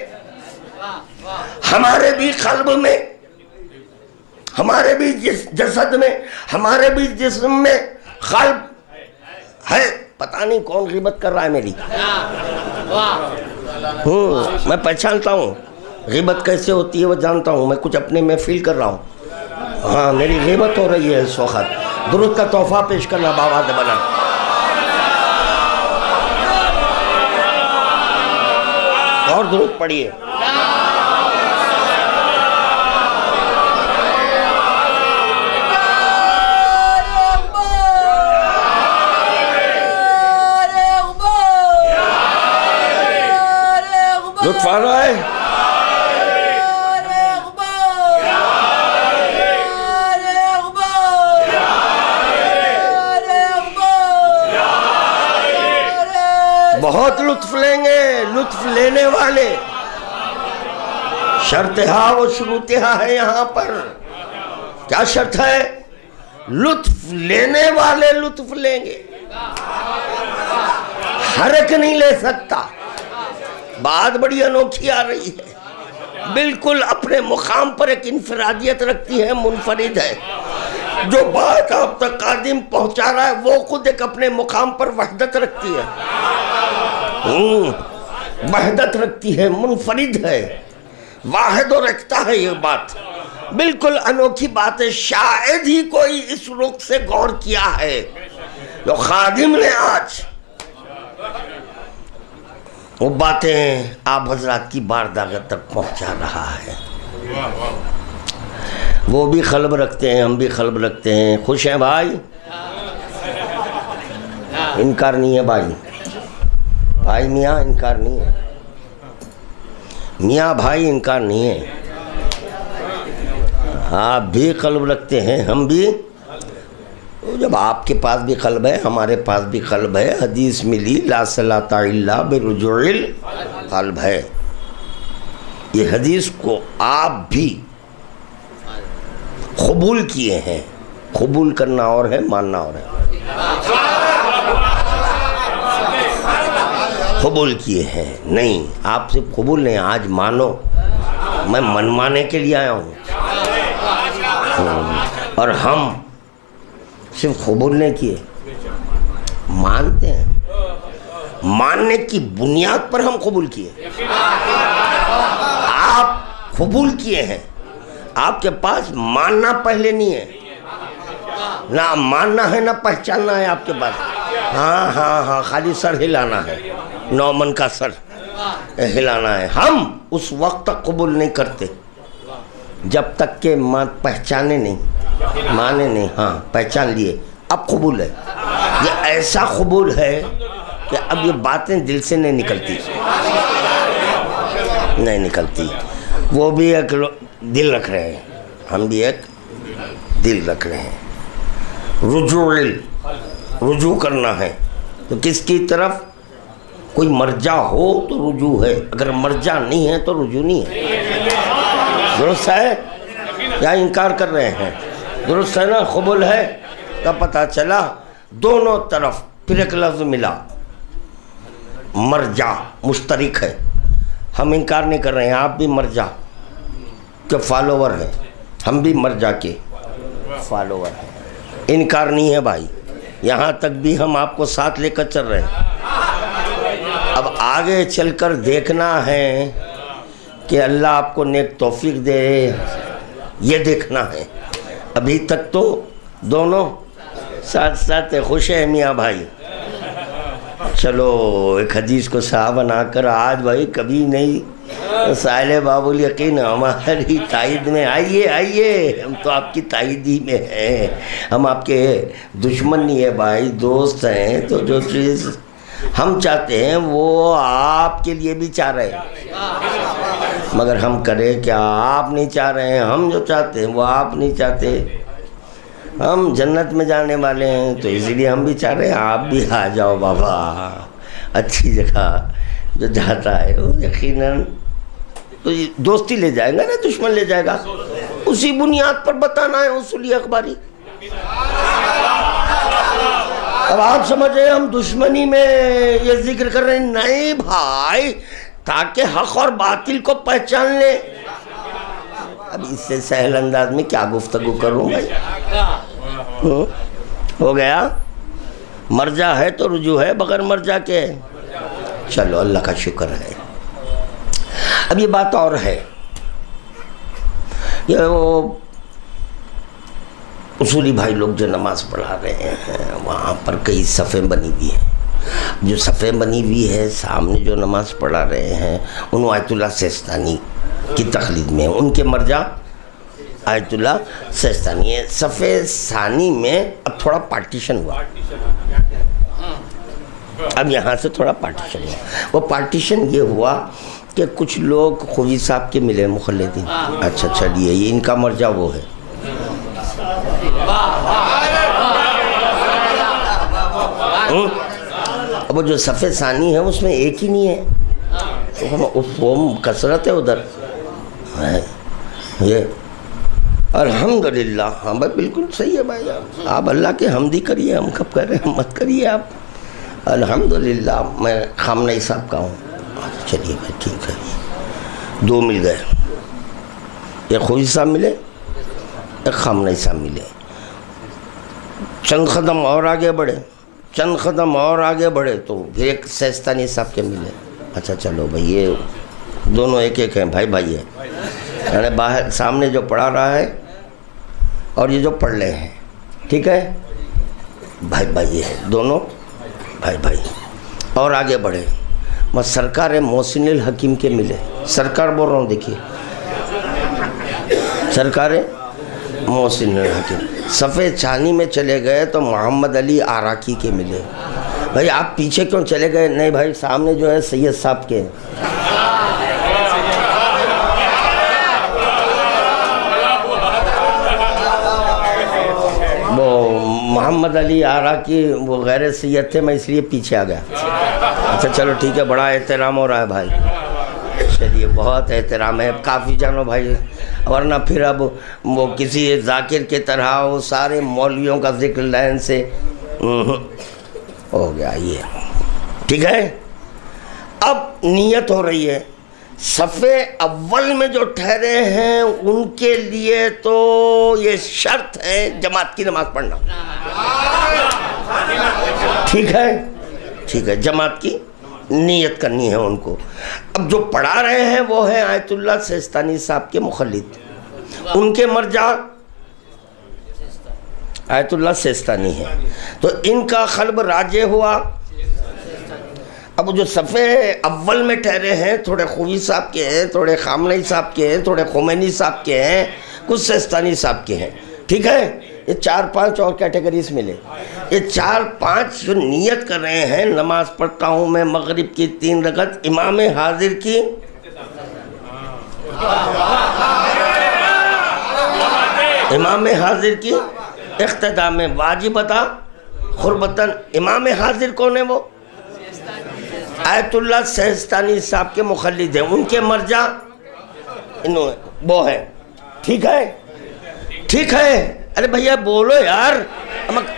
ہمارے بھی قلب میں، ہمارے بھی جسد میں، ہمارے بھی جسم میں قلب ہے. پتہ نہیں کون غیبت کر رہا ہے میری. میں پہچانتا ہوں غیبت کیسے ہوتی ہے، وہ جانتا ہوں. میں کچھ اپنے میں فیل کر رہا ہوں. ہاں میری غیبت ہو رہی ہے اس وقت. درود کا تحفہ پیش کرنا باواد بنا. اور درود پڑھیے. لطف آ رہا ہے. بہت لطف لیں گے. لطف لینے والے شرط ہا و شروط ہا ہے یہاں پر. کیا شرط ہے؟ لطف لینے والے لطف لیں گے. ہر ایک نہیں لے سکتا. بات بڑی انوکھی آ رہی ہے. بالکل اپنے مقام پر ایک انفرادیت رکھتی ہے، منفرد ہے. جو بات آپ تک قادم پہنچا رہا ہے وہ خود ایک اپنے مقام پر وحدت رکھتی ہے. وحدت رکھتی ہے، منفرد ہے، واحد اور رکھتا ہے. یہ بات بالکل انوکھی بات ہے. شاید ہی کوئی اس رخ سے غور کیا ہے جو خادم نے آج وہ باتیں آپ حضرات کی بارگاہ تک پہنچا رہا ہے. وہ بھی قلب رکھتے ہیں، ہم بھی قلب رکھتے ہیں. خوش ہیں بھائی؟ انکار نہیں ہے بھائی. بھائی میاں انکار نہیں ہے. میاں بھائی انکار نہیں ہے. آپ بھی قلب رکھتے ہیں، ہم بھی. جب آپ کے پاس بھی قلب ہے، ہمارے پاس بھی قلب ہے. حدیث ملی لا صلاۃ الا برجوع القلب ہے. یہ حدیث کو آپ بھی قبول کیے ہیں. قبول کرنا اور ہے، ماننا اور ہے. قبول کیے ہیں. نہیں، آپ صرف قبول نہیں، آج مانو. میں منوانے کے لیے آیا ہوں. اور ہم صرف قبول نہیں کیے، مانتے ہیں. ماننے کی بنیاد پر ہم قبول کیے. آپ قبول کیے ہیں. آپ کے پاس ماننا پہلے نہیں ہے. نہ ماننا ہے نہ پہچاننا ہے آپ کے پاس. ہاں ہاں ہاں، خالی سر ہلانا ہے. نومن کا سر ہلانا ہے. ہم اس وقت تک قبول نہیں کرتے جب تک کہ پہچانے نہیں، مانے نہیں. ہاں پہچان لیے، اب قبول ہے. یہ ایسا قبول ہے کہ اب یہ باتیں دل سے نہیں نکلتی. نہیں نکلتی. وہ بھی ایک دل رکھ رہے ہیں، ہم بھی ایک دل رکھ رہے ہیں. رجوع کرنا ہے. تو کس کی طرف؟ کوئی مرجع ہو تو رجوع ہے، اگر مرجع نہیں ہے تو رجوع نہیں ہے. درست ہے یا انکار کر رہے ہیں؟ درست ہے نا؟ قبول ہے. تب پتہ چلا دونوں طرف پھر ایک لفظ ملا، مرجع مشترک ہے. ہم انکار نہیں کر رہے ہیں، آپ بھی مرجع کے فالوور ہیں، ہم بھی مرجع کے فالوور ہیں. انکار نہیں ہے بھائی. یہاں تک بھی ہم آپ کو ساتھ لے کر چل رہے ہیں. اب آگے چل کر دیکھنا ہے کہ اللہ آپ کو نیک توفیق دے، یہ دیکھنا ہے. ابھی تک تو دونوں ساتھ ساتھ خوش ہیں میاں بھائی. چلو ایک حدیث کو سا بنا کر آج بھائی کبھی نہیں سائل باب الیقین ہماری تائید میں آئیے. آئیے، ہم تو آپ کی تائیدی میں ہیں. ہم آپ کے دشمن نہیں ہیں بھائی، دوست ہیں. تو جو چیز ہم چاہتے ہیں وہ آپ کے لیے بھی چاہ رہے ہیں، مگر ہم کریں کیا؟ آپ نہیں چاہ رہے ہیں. ہم جو چاہتے ہیں وہ آپ نہیں چاہتے. ہم جنت میں جانے والے ہیں تو اسی لیے ہم بھی چاہ رہے ہیں آپ بھی آ جاؤ بابا. اچھی جگہ جو جاتا ہے وہ یقیناً تو دوستی لے جائے گا نا، دشمن لے جائے گا. اسی بنیاد پر بتانا ہے اصولی اخباری. اب آپ سمجھے ہم دشمنی میں یہ ذکر کر رہے ہیں؟ نہیں بھائی، تاکہ حق اور باطل کو پہچان لے. اب اس سے سہل انداز میں کیا گفتگو کروں بھائی؟ ہو گیا. مرجع ہے تو رجوع ہے، بغیر مرجع کے چلو اللہ کا شکر ہے. اب یہ بات اور ہے، یہ وہ اصولی بھائی لوگ جو نماز پڑھا رہے ہیں وہاں پر کئی صفیں بنی ہوئی ہیں. جو صفیں بنی ہوئی ہے سامنے جو نماز پڑھا رہے ہیں ان آیت اللہ سیستانی کی تقلید میں، ان کے مرجع آیت اللہ سیستانی ہے. صفِ ثانی میں اب تھوڑا پارٹیشن ہوا، اب یہاں سے تھوڑا پارٹیشن ہوا. وہ پارٹیشن یہ ہوا کہ کچھ لوگ خوی صاحب کے ملے مخلدین. اچھا چلیے یہ ان کا مرجع وہ ہے. اب وہ جو صفِ ثانی ہے اس میں ایک ہی نہیں ہے، وہ کثرت ہے ادھر. یہ الحمدللہ. ہاں بھائی بالکل صحیح ہے بھائی، آپ اللہ کے حمدی کریے، ہم کب کر رہے ہیں، مت کریے آپ. الحمدللہ میں خامنہی صاحب کا ہوں. چلیے بھائی ٹھیک ہے. دو مل گئے، ایک خوی صاحب ملے، ایک خامنہی صاحب ملے. چند قدم اور آگے بڑھے، چند قدم اور آگے بڑھے تو پھر ایک سیستانی صاحب کے ملے. اچھا چلو بھائی یہ دونوں ایک ایک ہیں، بھائی بھائی ہیں. یعنی باہر سامنے جو پڑھا رہا ہے اور یہ جو پڑھ رہے ہیں، ٹھیک ہے، بھائی بھائی ہے دونوں، بھائی بھائی. اور آگے بڑھے، میں سرکار محسن الحکیم کے ملے. سرکار بول رہا ہوں دیکھیے، سرکار محسن الحکیم. صفِ ثانی میں چلے گئے تو محمد علی آراکی کے ملے. بھائی آپ پیچھے کیوں چلے گئے؟ نہیں بھائی سامنے جو ہے سید صاحب کے. وہ محمد علی آراکی وہ غیر سید تھے، میں اس لیے پیچھے آ گیا. اچھا چلو ٹھیک ہے، بڑا احترام ہو رہا ہے بھائی. چلیے بہت احترام ہے، کافی جانو بھائی، ورنہ پھر اب وہ کسی ذاکر کی طرح وہ سارے مولویوں کا ذکر لائن سے ہو گیا. یہ ٹھیک ہے. اب نیت ہو رہی ہے. صف اول میں جو ٹھہرے ہیں ان کے لیے تو یہ شرط ہے جماعت کی نماز پڑھنا. ٹھیک ہے، ٹھیک ہے، جماعت کی نیت کرنی ہے ان کو. اب جو پڑھا رہے ہیں وہ ہیں آیت اللہ سیستانی صاحب کے مخلد، ان کے مرجع آیت اللہ سیستانی ہے، تو ان کا قلب راجع ہوا. اب جو صف اول میں ٹھہرے ہیں تھوڑے خوی صاحب کے ہیں، تھوڑے خامنہی صاحب کے ہیں، تھوڑے خمینی صاحب کے ہیں، کچھ سیستانی صاحب کے ہیں. ٹھیک ہے، یہ 4-5 اور کیٹیگریز ملے. یہ 4-5 جو نیت کر رہے ہیں نماز پڑھتا ہوں میں مغرب کی 3 رکعت امام حاضر کی امام حاضر کی اقتداء میں واجبتا قربتاً. امام حاضر کون ہے؟ وہ آیت اللہ سیستانی صاحب کے مخلد ہیں، ان کے مرجع وہ ہے. ٹھیک ہے، ٹھیک ہے. ارے بھیا بولو یار،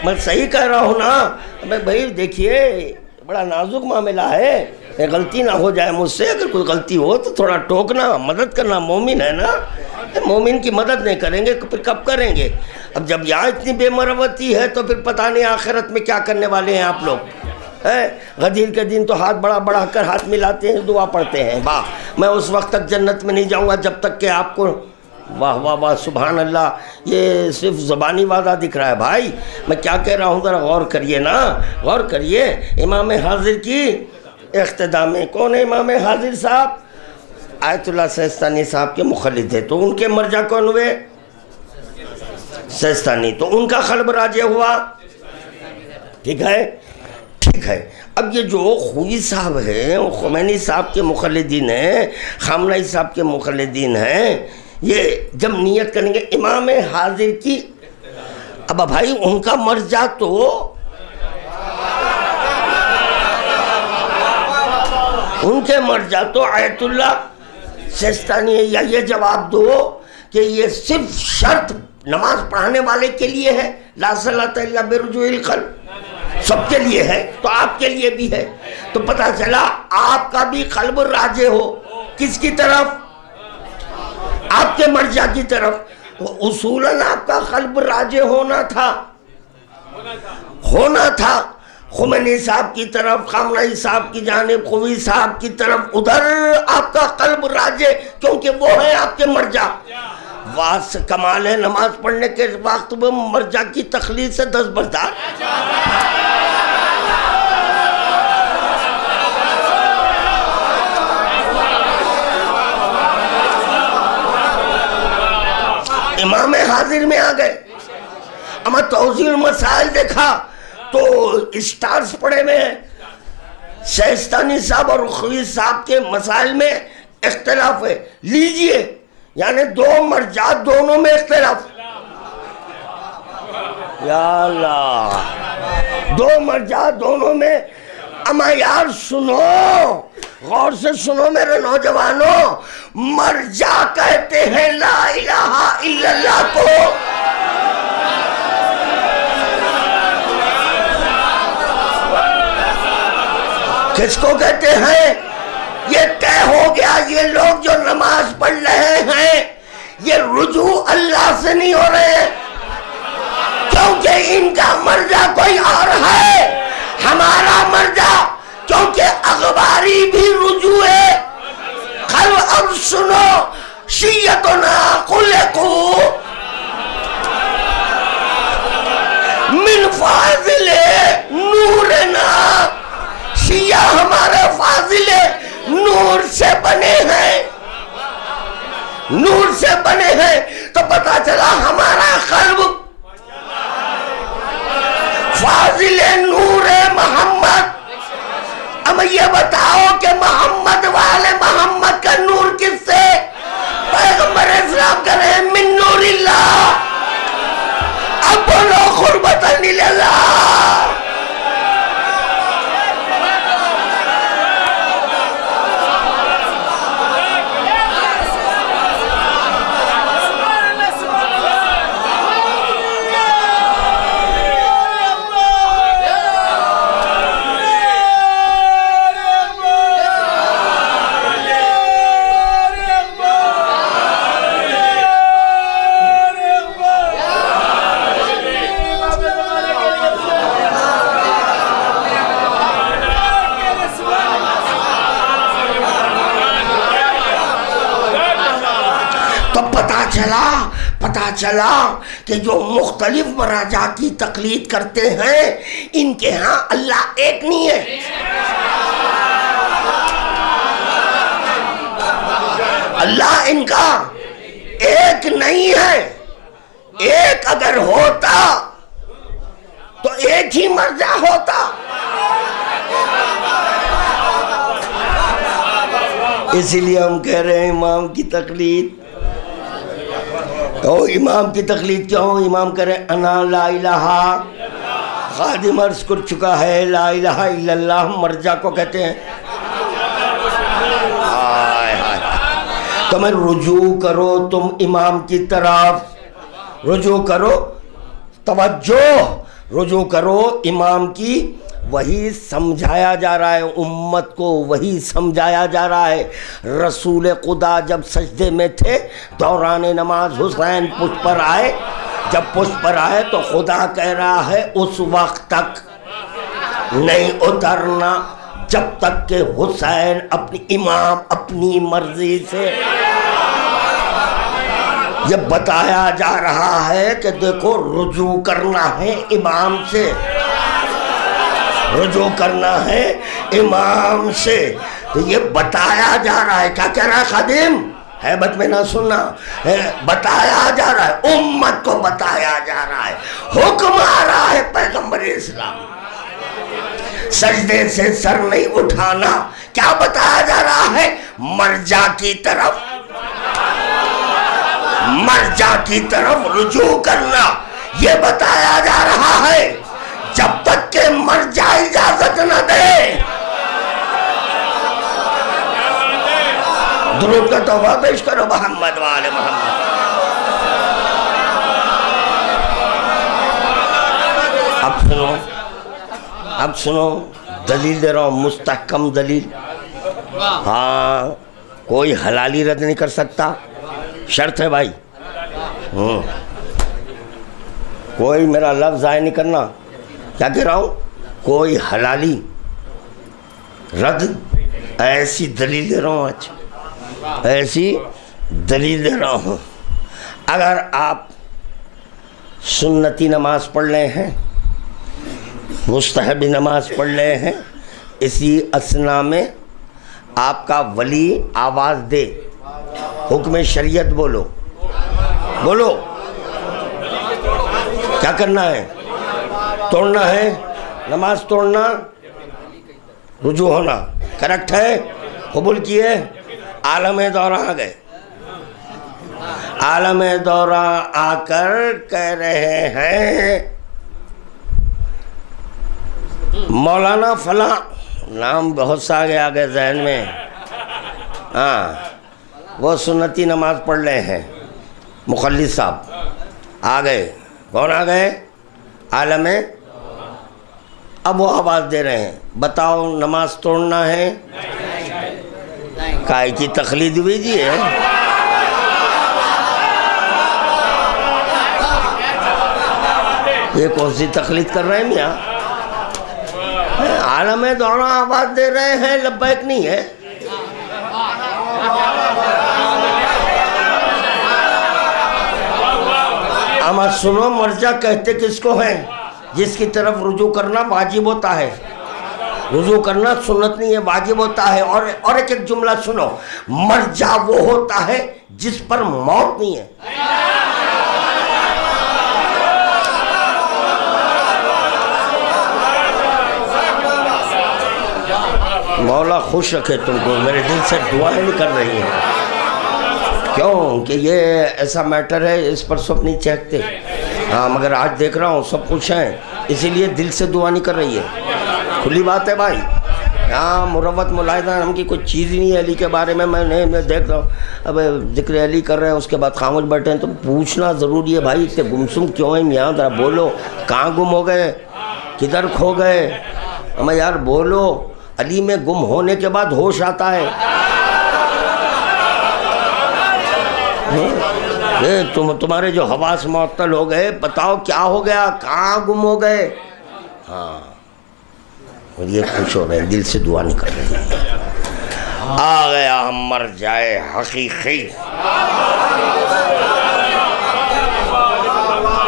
میں صحیح کہہ رہا ہوں نا. بھائی دیکھیے بڑا نازک معاملہ ہے، غلطی نہ ہو جائے مجھ سے. اگر کوئی غلطی ہو تو تھوڑا ٹوکنا، مدد کرنا. مومن ہے نا، مومن کی مدد نہیں کریں گے پھر کب کریں گے؟ اب جب یہاں اتنی بے مروتی ہے تو پھر پتہ نہیں آخرت میں کیا کرنے والے ہیں آپ لوگ. غدیر کے دن تو ہاتھ بڑا بڑا کر ہاتھ ملاتے ہیں، دعا پڑھتے ہیں. واہ، میں اس وقت تک جنت میں نہیں جاؤں گا جب تک کہ آپ کو واہ واہ واہ سبحان اللہ. یہ صرف زبانی وعدہ دکھ رہا ہے بھائی. میں کیا کہہ رہا ہوں ذرا غور کریے نا، غور کریے. امام حاضر کی اقتداء میں کون ہے؟ امام حاضر صاحب آیت اللہ سیستانی صاحب کے مخلد ہے، تو ان کے مرجع کون ہوئے؟ سیستانی. تو ان کا قلب راجع ہوا. ٹھیک ہے، ٹھیک ہے. اب یہ جو خوی صاحب ہیں، خمینی صاحب کے مخلدین ہیں، خامنہی صاحب کے مخلدین ہیں، یہ جب نیت کریں گے امام حاضر کی، اب بھائی ان کا مرجع تو ان کے مرجع تو آیت اللہ سیستانی ہے. یا یہ جواب دو کہ یہ صرف شرط نماز پڑھانے والے کے لیے ہے، لا صلاۃ الا برجوع القلب. سب کے لیے ہے تو آپ کے لیے بھی ہے. تو پتہ چلا آپ کا بھی قلب راجع ہو کس کی طرف؟ آپ کے مرجع کی طرف. اصولاً آپ کا قلب راجع ہونا تھا خمینی صاحب کی طرف، خامنہئی صاحب کی جانب، خوی صاحب کی طرف. ادھر آپ کا قلب راجع، کیونکہ وہ ہے آپ کے مرجع. واس کمال ہے نماز پڑھنے کے وقت وہ مرجع کی تخلید سے دستبردار. امام حاضر میں آ گئے. اما توضیح المسائل دیکھا تو اسٹارز پڑے ہوئے ہیں. شیستانی صاحب اور خوی صاحب کے مسائل میں اختلاف ہے. لیجئے یعنی دو مرجعات دونوں میں اختلاف. یا اللہ، دو مرجعات دونوں میں. اما یار سنو، غور سے سنو میرے نوجوانوں. مرجع کہتے ہیں لا الہ الا اللہ کو. کس کو کہتے ہیں؟ یہ طے ہو گیا یہ لوگ جو نماز پڑھ رہے ہیں یہ رجوع اللہ سے نہیں ہو رہے ہیں، کیونکہ ان کا مرجع کوئی اور ہے. ہمارا مرجع کیونکہ اخباری بھی رجوع ہے. اب سنو، شیعتنا خلقوا من فاضل نورنا. شیعہ ہمارے فاضل نور سے بنے ہیں، نور سے بنے ہیں. تو پتہ چلا ہمارا قلب فاضل نور محمد. اب یہ بتاؤ کہ محمد والے محمد کا نور کس سے؟ پیغمبر اسلام کہہ رہے ہیں من نور اللہ. اب بولو قربتاً للہ. پتہ چلا کہ جو مختلف مراجع کی تقلید کرتے ہیں ان کے ہاں اللہ ایک نہیں ہے. اللہ ان کا ایک نہیں ہے. ایک اگر ہوتا تو ایک ہی مرجع ہوتا. اسی لیے ہم کہہ رہے ہیں امام کی تقلید. امام کی تقلید کیا ہو؟ امام کہہ رہے انا لا الہ، خادم عرض کر چکا ہے لا الہ الا اللہ مرجع کو کہتے ہیں. تمہیں رجوع کرو تم امام کی طرف، رجوع کرو، توجہ، رجوع کرو امام کی. وہی سمجھایا جا رہا ہے امت کو، وہی سمجھایا جا رہا ہے. رسول خدا جب سجدے میں تھے دوران نماز حسین پشت پر آئے. جب پشت پر آئے تو خدا کہہ رہا ہے اس وقت تک نہیں اترنا جب تک کہ حسین اپنی امام اپنی مرضی سے. یہ بتایا جا رہا ہے کہ دیکھو رجوع کرنا ہے امام سے، رجوع کرنا ہے امام سے. تو یہ بتایا جا رہا ہے. کیا کہہ رہا ہے خادم؟ حیبت میں نہ سننا. بتایا جا رہا ہے، امت کو بتایا جا رہا ہے. حکم آ رہا ہے پیغمبر اسلام سجدے سے سر نہیں اٹھانا. کیا بتایا جا رہا ہے؟ مرجع کی طرف، مرجع کی طرف رجوع کرنا. یہ بتایا جا رہا ہے جب تک کہ مرجع اجازت نہ دے. درود کا تحفہ پیش کرو محمد وآل محمد. اب سنو، اب سنو دلیل دے رہا ہوں، مستحکم دلیل. ہاں کوئی حلالی رد نہیں کر سکتا، شرط ہے بھائی. کوئی میرا لفظ ضائع نہیں کرنا. کیا کہہ رہا ہوں؟ کوئی حلالی رد. ایسی دلیل دے رہا ہوں، آج ایسی دلیل دے رہا ہوں. اگر آپ سنتی نماز پڑھ رہے ہیں، مستحبی نماز پڑھ رہے ہیں، اسی اثنا میں آپ کا ولی آواز دے، حکم شریعت بولو بولو، کیا کرنا ہے؟ توڑنا ہے، نماز توڑنا، رجوع ہونا. کریکٹ ہے؟ قبول کیے؟ عالم دورہ آ گئے. عالم دورہ آ کر کہہ رہے ہیں مولانا فلاں، نام بہت سا آگے ذہن میں. ہاں وہ سنتی نماز پڑھ رہے ہیں، مخلص صاحب آ گئے. کون آ گئے؟ عالم. اب وہ آواز دے رہے ہیں، بتاؤ نماز توڑنا ہے؟ کائے کی تقلید ہوئی جی ہے. یہ کون سی تقلید کر رہے ہیں میاں؟ عالم دورہ آواز دے رہے ہیں، لبیک نہیں ہے. اما سنو، مرجع کہتے کس کو ہیں؟ جس کی طرف رجوع کرنا واجب ہوتا ہے. رجوع کرنا سنت نہیں ہے، واجب ہوتا ہے. اور ایک جملہ سنو، مرجع وہ ہوتا ہے جس پر موت نہیں ہے. مولا خوش رکھے تم کو، میرے دل سے دعائیں نہیں کر رہی ہیں. کیوں کہ یہ ایسا میٹر ہے، اس پر سب نہیں چہکتے. ہاں مگر آج دیکھ رہا ہوں سب خوش ہیں، اسی لیے دل سے دعا نہیں کر رہی ہے. کھلی بات ہے بھائی. ہاں مروت ملاحظہ ہم کی کوئی چیز ہی نہیں ہے علی کے بارے میں. میں دیکھ رہا ہوں اب ذکر علی کر رہے ہیں، اس کے بعد خاموش بیٹھے ہیں. تو پوچھنا ضروری ہے بھائی، اتنے گمسم کیوں ہیں میاں؟ ذرا بولو، کہاں گم ہو گئے؟ کدھر کھو گئے؟ ہمیں یار بولو. علی میں گم ہونے کے بعد ہوش آتا ہے. تمہارے جو حواس معطل ہو گئے، بتاؤ کیا ہو گیا؟ کہاں گم ہو گئے؟ ہاں اور یہ خوش ہو رہے ہیں، دل سے دعا نہیں کر رہے ہیں. آ گیا مرجع حقیقی،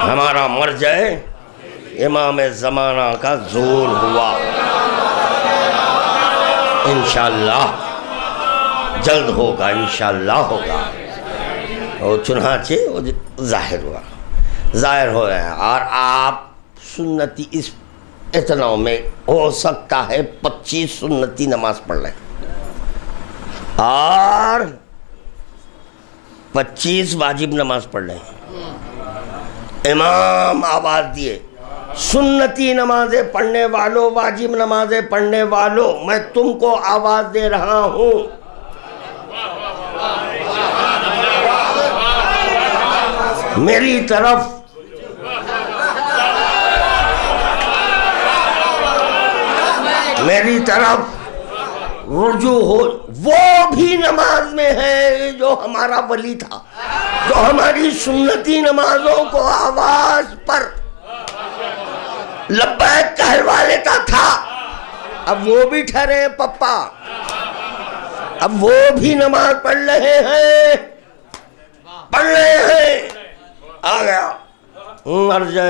ہمارا مرجع امام زمانہ کا ظہور ہوا. انشاءاللہ جلد ہوگا، انشاءاللہ ہوگا. اور چنانچہ وہ ظاہر ہوا، ظاہر ہو رہے ہیں. اور آپ سنتی اس اتنا میں ہو سکتا ہے 25 سنتی نماز پڑھ لیں اور 25 واجب نماز پڑھ لیں. امام آواز دیے، سنتی نمازیں پڑھنے والوں، واجب نمازیں پڑھنے والوں، میں تم کو آواز دے رہا ہوں. میری طرف رجوع ہو. وہ بھی نماز میں ہے جو ہمارا ولی تھا، جو ہماری سنتی نمازوں کو آواز پر لبیک کہلوا لیتا تھا. اب وہ بھی ٹھہرے پپا، اب وہ بھی نماز پڑھ رہے ہیں. آ گیا مرجع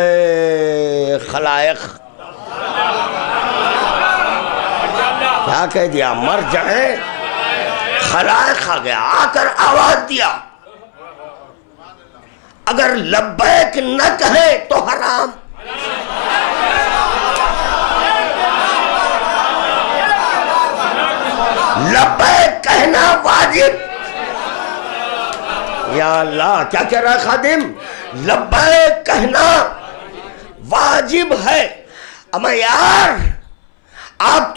خلائق. کیا کہہ دیا؟ مرجع خلائق آ گیا، آ کر آواز دیا. اگر لبیک نہ کہے تو حرام. لبیک کہنا واجب. یا اللہ کیا کہہ رہا ہے خادم؟ لبیک کہنا واجب ہے. اما یار آپ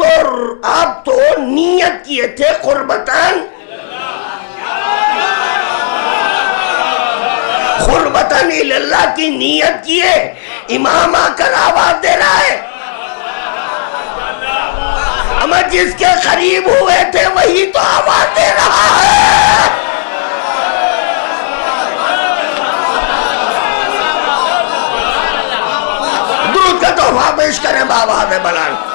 تو نیت کیے تھے قربتاً اللہ کی نیت کیے. امام آ کر آواز دے رہا ہے. اما جس کے قریب ہوئے تھے وہی تو آواز دے رہا ہے. درود کا تحفہ پیش کریں بآواز بلند.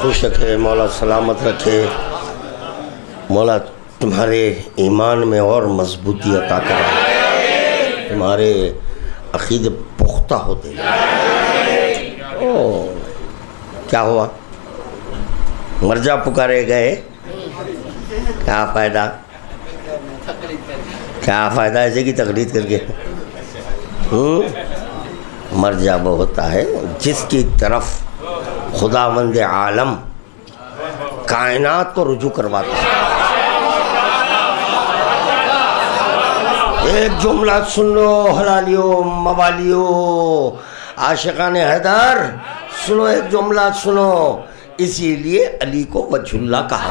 خوش رکھے، مولا سلامت رکھے، مولا تمہارے ایمان میں اور مضبوطی عطا کرے، تمہارے عقیدے پختہ ہوتے ہیں. کیا ہوا؟ مرجع پکارے گئے، کیا فائدہ؟ کیا فائدہ ایسے کی تقلید کر کے؟ مرجع وہ ہوتا ہے جس کی طرف خداوند عالم کائنات کو رجوع کرواتا ہے. ایک جملہ سن لو حلالیو موالیو، عاشقان حیدر سنو، ایک جملہ سنو. اسی لیے علی کو وجہ اللہ کہا.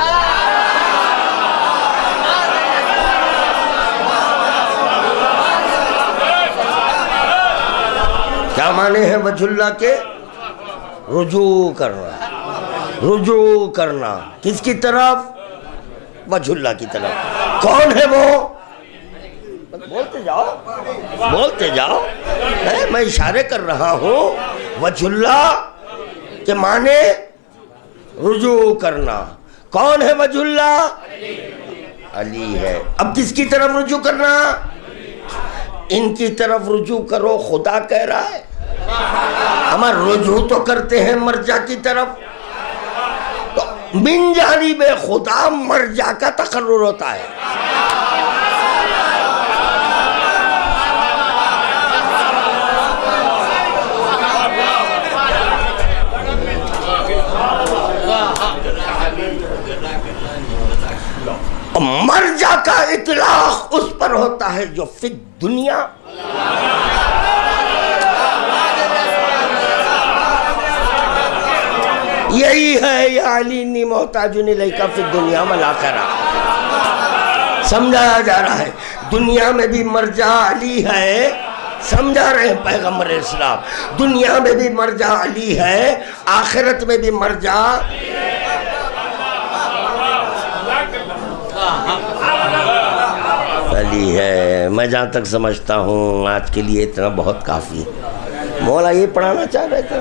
کیا معنی ہے وجہ اللہ کے؟ رجوع کرنا. رجوع کرنا کس کی طرف؟ وجہ اللہ کی طرف. کون ہے وہ؟ بولتے جاؤ، بولتے جاؤ، میں اشارے کر رہا ہوں. وجہ اللہ کے معنی رجوع کرنا. کون ہے وجہ اللہ؟ علی ہے. اب کس کی طرف رجوع کرنا؟ ان کی طرف رجوع کرو، خدا کہہ رہا ہے. ہمارا رجوع تو کرتے ہیں مرجع کی طرف، تو من جانب خدا مرجع کا تقرر ہوتا ہے. مرجع کا اطلاق اس پر ہوتا ہے جو فی الدنیا یہی ہے یا علی انی محتاج الیک فی الدنیا والآخرہ. سمجھایا جا رہا ہے دنیا میں بھی مرجع علی ہے. سمجھا رہے ہیں پیغمبر اسلام، دنیا میں بھی مرجع علی ہے، آخرت میں بھی مرجع علی ہے. میں جہاں تک سمجھتا ہوں آج کے لیے اتنا بہت کافی. مولا یہ پڑھانا چاہ رہے تھے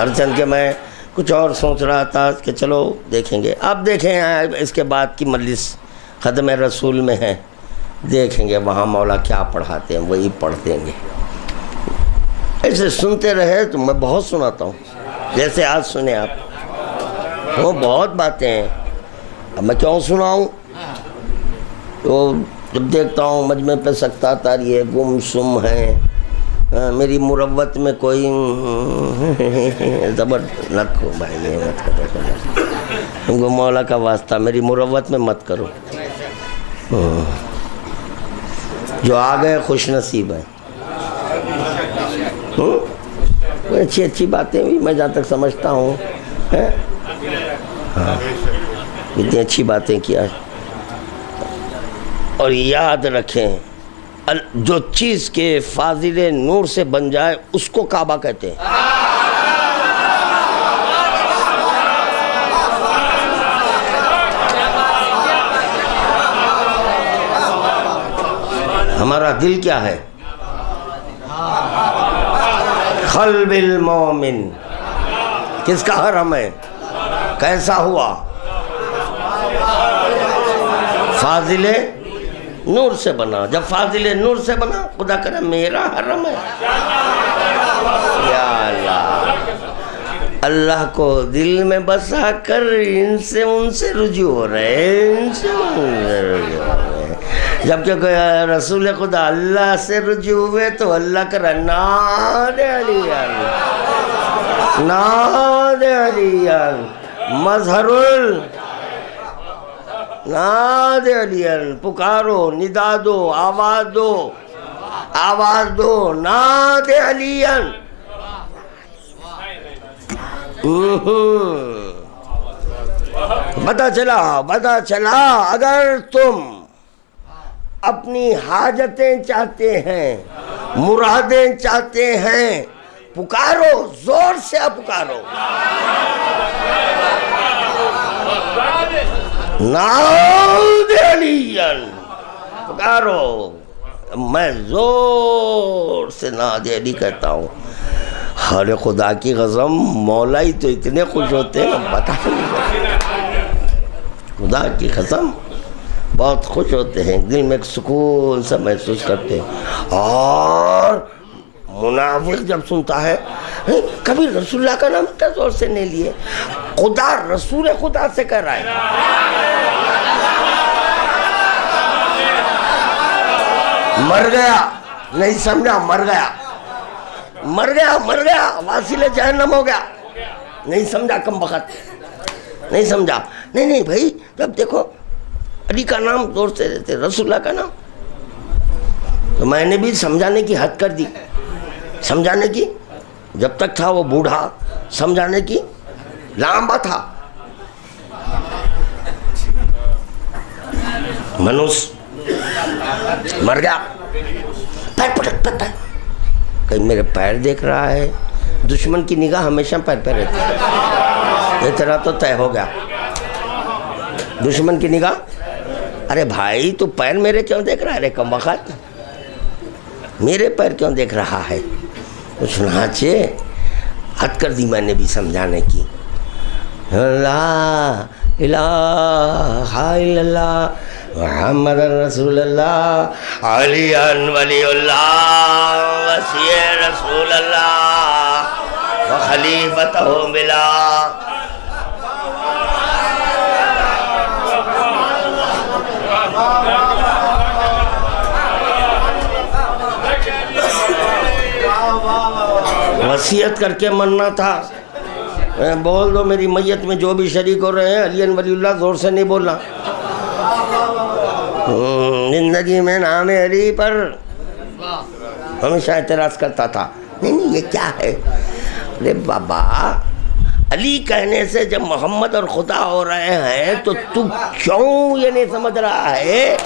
ارچند کہ میں کچھ اور سوچ رہا تھا کہ چلو دیکھیں گے. اب دیکھیں اس کے بعد کی مجلس خدم رسول میں ہے، دیکھیں گے وہاں مولا کیا پڑھاتے ہیں وہی پڑھ دیں گے. ایسے سنتے رہے تو میں بہت سناتا ہوں، جیسے آج سنے آپ. وہ بہت باتیں ہیں، اب میں کیوں سناؤں؟ تو جب دیکھتا ہوں مجمع پہ سکتہ تاری ہے، گم سم ہے، میری مروت میں کوئی زبر رکھو بھائی، یہ مت کرو، تم کو مولا کا واسطہ میری مروت میں مت کرو. جو آ گئے خوش نصیب ہیں. کوئی اچھی اچھی باتیں بھی میں جہاں تک سمجھتا ہوں اتنی اچھی باتیں کیا. اور یاد رکھیں جو چیز کے فاضل نور سے بن جائے اس کو کعبہ کہتے ہیں. ہمارا دل کیا ہے؟ قلب المومن. کس کا حرم ہے؟ کیسا ہوا؟ فاضل نور سے بنا. جب فاضل نور سے بنا خدا کرے میرا حرم ہے. یا اللہ اللہ کو دل میں بسا کر ان سے ان سے رجوع ہو رہے ہیں، ان سے ان سے رجوع ہو رہے ہیں۔ جبکہ رسول خدا اللہ سے رجوع ہوئے تو اللہ کر ناد علیان ناد علیان مظہر ناد علیان، پکارو، ندا دو، آواز دو ناد علیان۔ پتہ چلا اگر تم اپنی حاجتیں چاہتے ہیں، مرادیں چاہتے ہیں، پکارو، زور سے پکارو، ناد علیان پکارو۔ میں زور سے ناد علی کہتا ہوں، حال خدا کی قسم مولا ہی تو اتنے خوش ہوتے ہیں بتا نہیں سکتے۔ خدا کی قسم بہت خوش ہوتے ہیں، دل میں ایک سکون سا محسوس کرتے ہیں۔ اور منافق جب سنتا ہے کبھی رسول اللہ کا نام اتنا زور سے نہیں لیے، خدا رسول خدا سے کہہ رہا ہے، مر گیا، نہیں سمجھا، مر گیا، واصل جہنم ہو گیا، نہیں سمجھا، کم وقت نہیں سمجھا۔ نہیں بھائی، جب دیکھو علی کا نام زور سے دیتے، رسول اللہ کا نام، تو میں نے بھی سمجھانے کی حد کر دی، سمجھانے کی، جب تک تھا وہ بوڑھا سمجھانے کی لامبا تھا۔ منوس مر گیا، پیر پٹکتا ہے، کہیں میرے پیر دیکھ رہا ہے، دشمن کی نگاہ ہمیشہ پیر پہ رہتی ہے، یہ طرح تو طے ہو گیا، دشمن کی نگاہ، ارے بھائی تو پیر میرے کیوں دیکھ رہا ہے، ارے کم وقت میرے پیر کیوں دیکھ رہا ہے؟ تو چنانچہ حد کر دی میں نے بھی سمجھانے کی، لا الہ الا اللہ محمد رسول اللہ علی ولی اللہ وصی رسول اللہ وخلیفتہ بلا۔ وصیت کر کے مرنا تھا، بول دو میری میت میں جو بھی شریک ہو رہے ہیں علی ولی اللہ، زور سے نہیں بولنا۔ زندگی میں نام علی پر ہمیشہ اعتراض کرتا تھا، نہیں یہ کیا ہے؟ ارے بابا، علی کہنے سے جب محمد اور خدا ہو رہے ہیں تو کیوں یہ نہیں سمجھ رہا ہے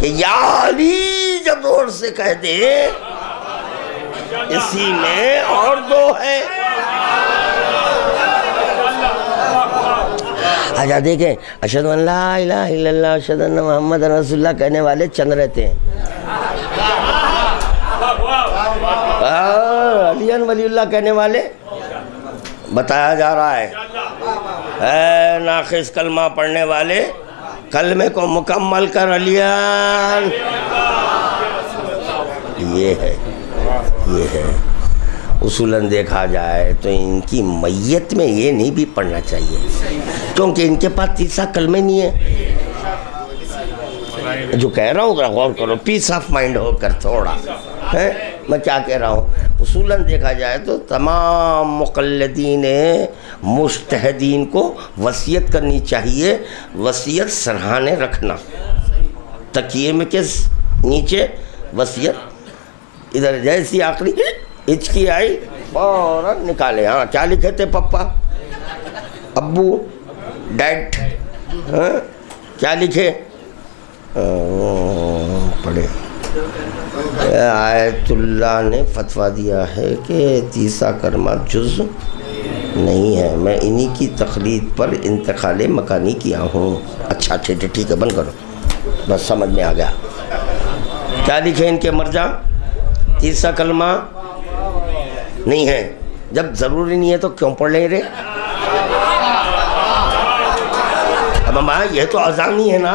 کہ یا علی جب زور سے کہہ دے اسی میں اور دو ہے۔ آجا دیکھیں، اشہدو ان لا الہ الا اللہ اشہدو ان محمد رسول اللہ کہنے والے چند رہتے ہیں، علی ولی اللہ کہنے والے بتایا جا رہا ہے، اے ناقص کلمہ پڑھنے والے کلمے کو مکمل کر علیان۔ یہ ہے اصولاً دیکھا جائے تو ان کی میت میں یہ نہیں بھی پڑھنا چاہیے، کیونکہ ان کے پاس تیسرا کلمہ نہیں ہے۔ جو کہہ رہا ہوں ذرا غور کرو، پیس آف مائنڈ ہو کر تھوڑا، میں کیا کہہ رہا ہوں؟ اصولاً دیکھا جائے تو تمام مقلدین مجتہدین کو وصیت کرنی چاہیے، وصیت سرہانے رکھنا، تکیے میں کے نیچے وصیت، ادھر جیسی آخری ہچکی آئی فوراً نکالے، ہاں کیا لکھے تھے پپا، ابو، ڈیڈ، کیا لکھے؟ پڑھے، آیت اللہ نے فتویٰ دیا ہے کہ تیسرا کلمہ جز نہیں ہے، میں انہی کی تقلید پر انتقال مکانی کیا ہوں۔ اچھا ٹھیک ہے، بند کرو، بس سمجھ میں آ گیا۔ کیا لکھے ان کے مرجع؟ تیسرا کلمہ نہیں ہے، جب ضروری نہیں ہے تو کیوں پڑھ لیں رے؟ اب ہم یہ تو اذان ہی ہے نا،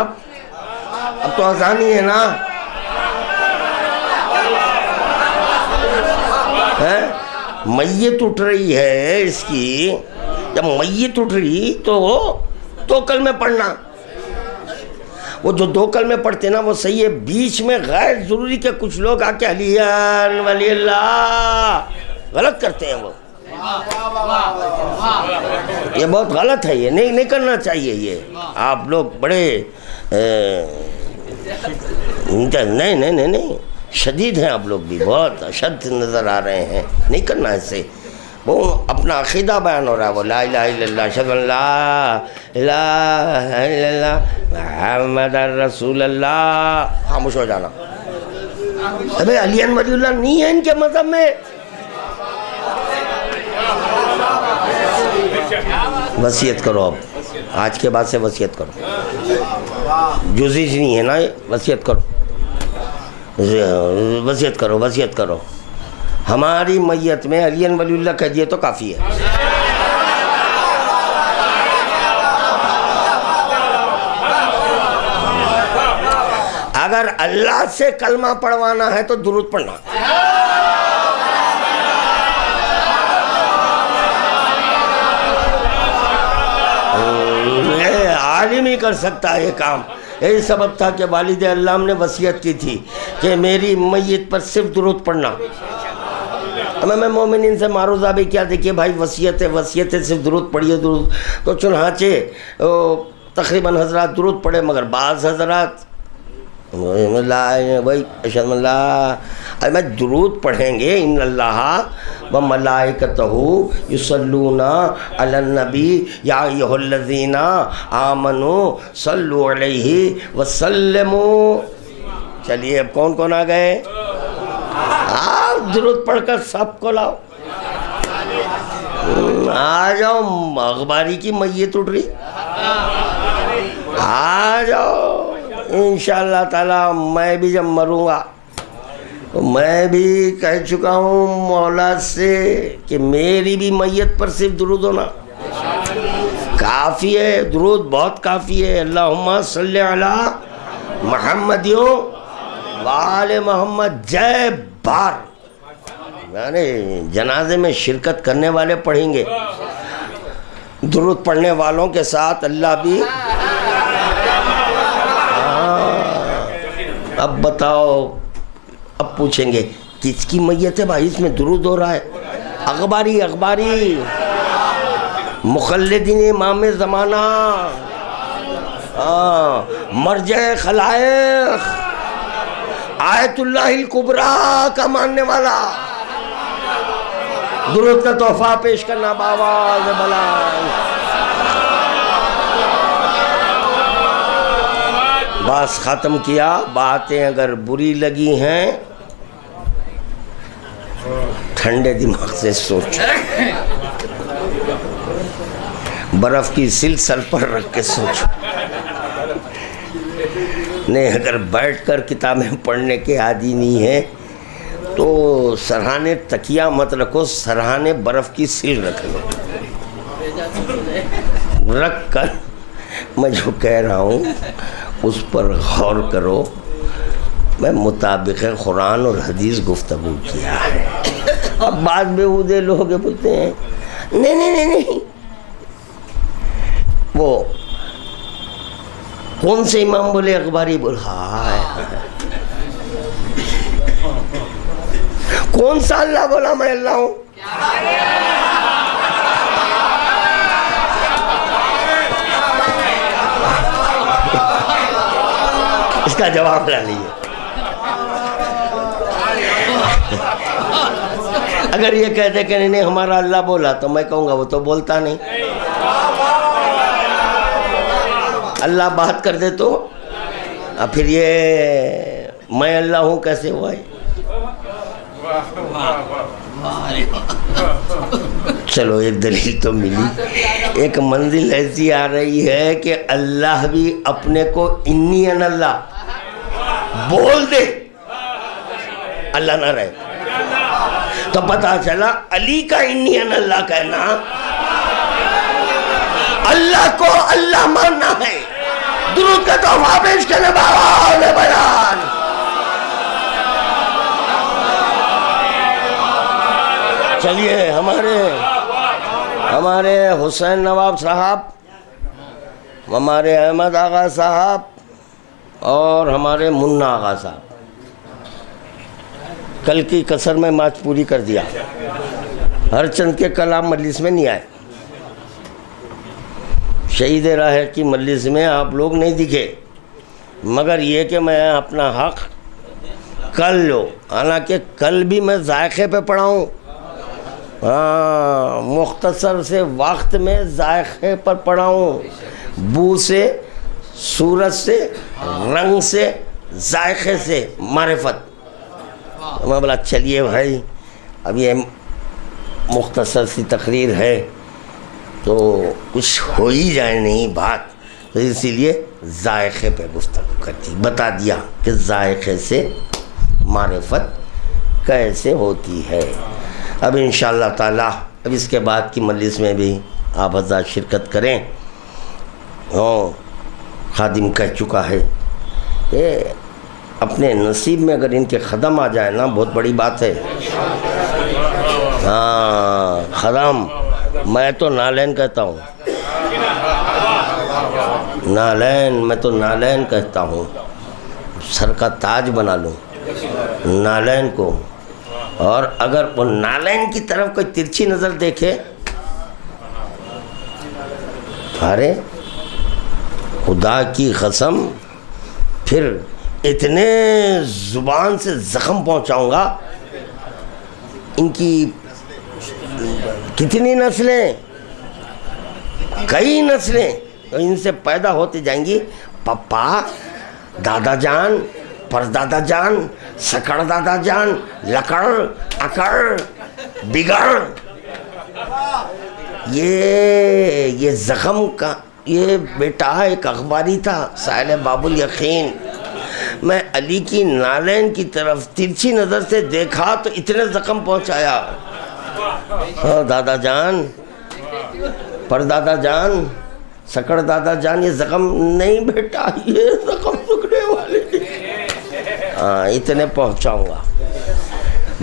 اب تو اذان ہی ہے نا، میت اٹھ رہی ہے اس کی، جب میت اٹھ رہی تو دو کلمے پڑھنا، وہ جو دو کلمے پڑھتے نا وہ صحیح ہے، بیچ میں غیر ضروری کہ کچھ لوگ آ کے علی ولی اللہ غلط کرتے ہیں، وہ یہ بہت غلط ہے، یہ نہیں کرنا چاہیے، یہ آپ لوگ بڑے نہیں شدید ہیں، آپ لوگ بھی بہت اشد نظر آ رہے ہیں، نہیں کرنا ایسے، وہ اپنا عقیدہ بیان ہو رہا ہے، وہ لا الہ الا اللہ اشہد ان لا الہ الا اللہ محمد رسول اللہ، خاموش ہو جانا، ابے علی ولی اللہ نہیں ہے ان کے مذہب میں، وصیت کرو، اب آج کے بعد سے وصیت کرو، جزیج نہیں ہے نا، وصیت کرو، وصیت کرو، ہماری میت میں علی ولی اللہ کہہ دیے تو کافی ہے۔ اگر اللہ سے کلمہ پڑھوانا ہے تو درود پڑھنا، عالم ہی کر سکتا ہے یہ کام، یہی سبب تھا کہ والد علام نے وصیت کی تھی کہ میری میت پر صرف درود پڑھنا۔ میں مومنین سے معروضہ بھی کیا، دیکھیے بھائی وصیت ہے صرف درود پڑھیے، درود تو چنانچہ تقریباً حضرات درود پڑھے، مگر بعض حضرات میں درود پڑھیں گے، ان اللہ وملائکتہ یصلون علی النبی یا ایھا الذین آمنوا صلوا علیہ وسلموا۔ چلیے اب کون کون آ گئے؟ آپ درود پڑھ کر سب کو لاؤ، آ جاؤ، اخباری کی میت اٹھ رہی، آ جاؤ، انشاءاللہ تعالی میں بھی جب مروں گا میں بھی کہہ چکا ہوں مولا سے کہ میری بھی میت پر صرف درود ہونا کافی ہے، درود بہت کافی ہے، اللہم صلی علی محمد وآل محمد جے بار، یعنی جنازے میں شرکت کرنے والے پڑھیں گے، درود پڑھنے والوں کے ساتھ اللہ بھی۔ اب بتاؤ، اب پوچھیں گے کس کی میت ہے بھائی اس میں درود ہو رہا ہے؟ اخباری مخلدین امام زمانہ، مرجع خلائق، آیت اللہ الکبریٰ کا ماننے والا، درود کا تحفہ پیش کرنا بآواز بلند۔ بس ختم کیا، باتیں اگر بری لگی ہیں ٹھنڈے دماغ سے سوچو، برف کی سل سر پر رکھ کے سوچو، نہیں اگر بیٹھ کر کتابیں پڑھنے کے عادی نہیں ہے تو سرہانے تکیہ مت رکھو، سرہانے برف کی سل رکھ لو، رکھ کر میں جو کہہ رہا ہوں اس پر غور کرو، میں مطابق قرآن اور حدیث گفتگو کیا ہے۔ اب بعض بیہودے لوگ بولتے ہیں نہیں وہ کون سے امام بولے اخباری بول، کون سا اللہ بولا میں اللہ ہوں؟ اس کا جواب نہ لیے، اگر یہ کہتے کہ نہیں ہمارا اللہ بولا تو میں کہوں گا وہ تو بولتا نہیں، اللہ بات کر دے تو پھر یہ میں اللہ ہوں کیسے ہوا ہے؟ چلو ایک دلیل تو ملی، ایک منزل ایسی آ رہی ہے کہ اللہ بھی اپنے کو انی ان اللہ بول دے، اللہ نہ رہے، تو پتا چلا علی کا انی ان اللہ کہنا اللہ کو اللہ ماننا ہے، درود کا تحفہ پیش کرنے بآواز بلند۔ چلیے ہمارے حسین نواب صاحب، ہمارے احمد آغا صاحب اور ہمارے منا آغا صاحب، کل کی کسر میں مارچ پوری کر دیا۔ ہر چند کے کلام مجلس میں نہیں آئے، شہید راہ کی مجلس میں آپ لوگ نہیں دکھے، مگر یہ کہ میں اپنا حق کل لو، حالانکہ کل بھی میں ذائقے پہ پڑھاؤں، مختصر سے وقت میں ذائقے پر پڑھاؤں، بو سے، صورت سے، رنگ سے، ذائقے سے، معرفت۔ میں بولا چلیے بھائی اب یہ مختصر سی تقریر ہے تو کچھ ہو ہی جائے نہیں بات، تو اسی لیے ذائقے پہ گفتگو کر دی، بتا دیا کہ ذائقے سے معرفت کیسے ہوتی ہے۔ اب انشاءاللہ تعالی اب اس کے بعد کی مجلس میں بھی آپ حضرات شرکت کریں۔ خادم کہہ چکا ہے کہ اپنے نصیب میں اگر ان کے قدم آ جائے نا بہت بڑی بات ہے۔ قدم، میں تو نالین کہتا ہوں، نالین، میں تو نالین کہتا ہوں، سر کا تاج بنا لوں نالین کو، اور اگر وہ نالین کی طرف کوئی ترچھی نظر دیکھے، ارے خدا کی قسم پھر اتنے زبان سے زخم پہنچاؤں گا، ان کی کتنی نسلیں، کئی نسلیں ان سے پیدا ہوتی جائیں گی، پپا، دادا جان، پردادا جان، سکڑ دادا جان، لکڑ، اکڑ، بگڑ، یہ زخم کا یہ بیٹا ایک اخباری تھا، ساحل باب الیقین۔ میں علی کی نالین کی طرف ترچھی نظر سے دیکھا تو اتنے زخم پہنچایا۔ دادا جان، پردادا جان، سکڑ دادا جان، یہ زخم نہیں بیٹا، یہ زخم سکڑے والے، اتنے پہنچاؤں گا۔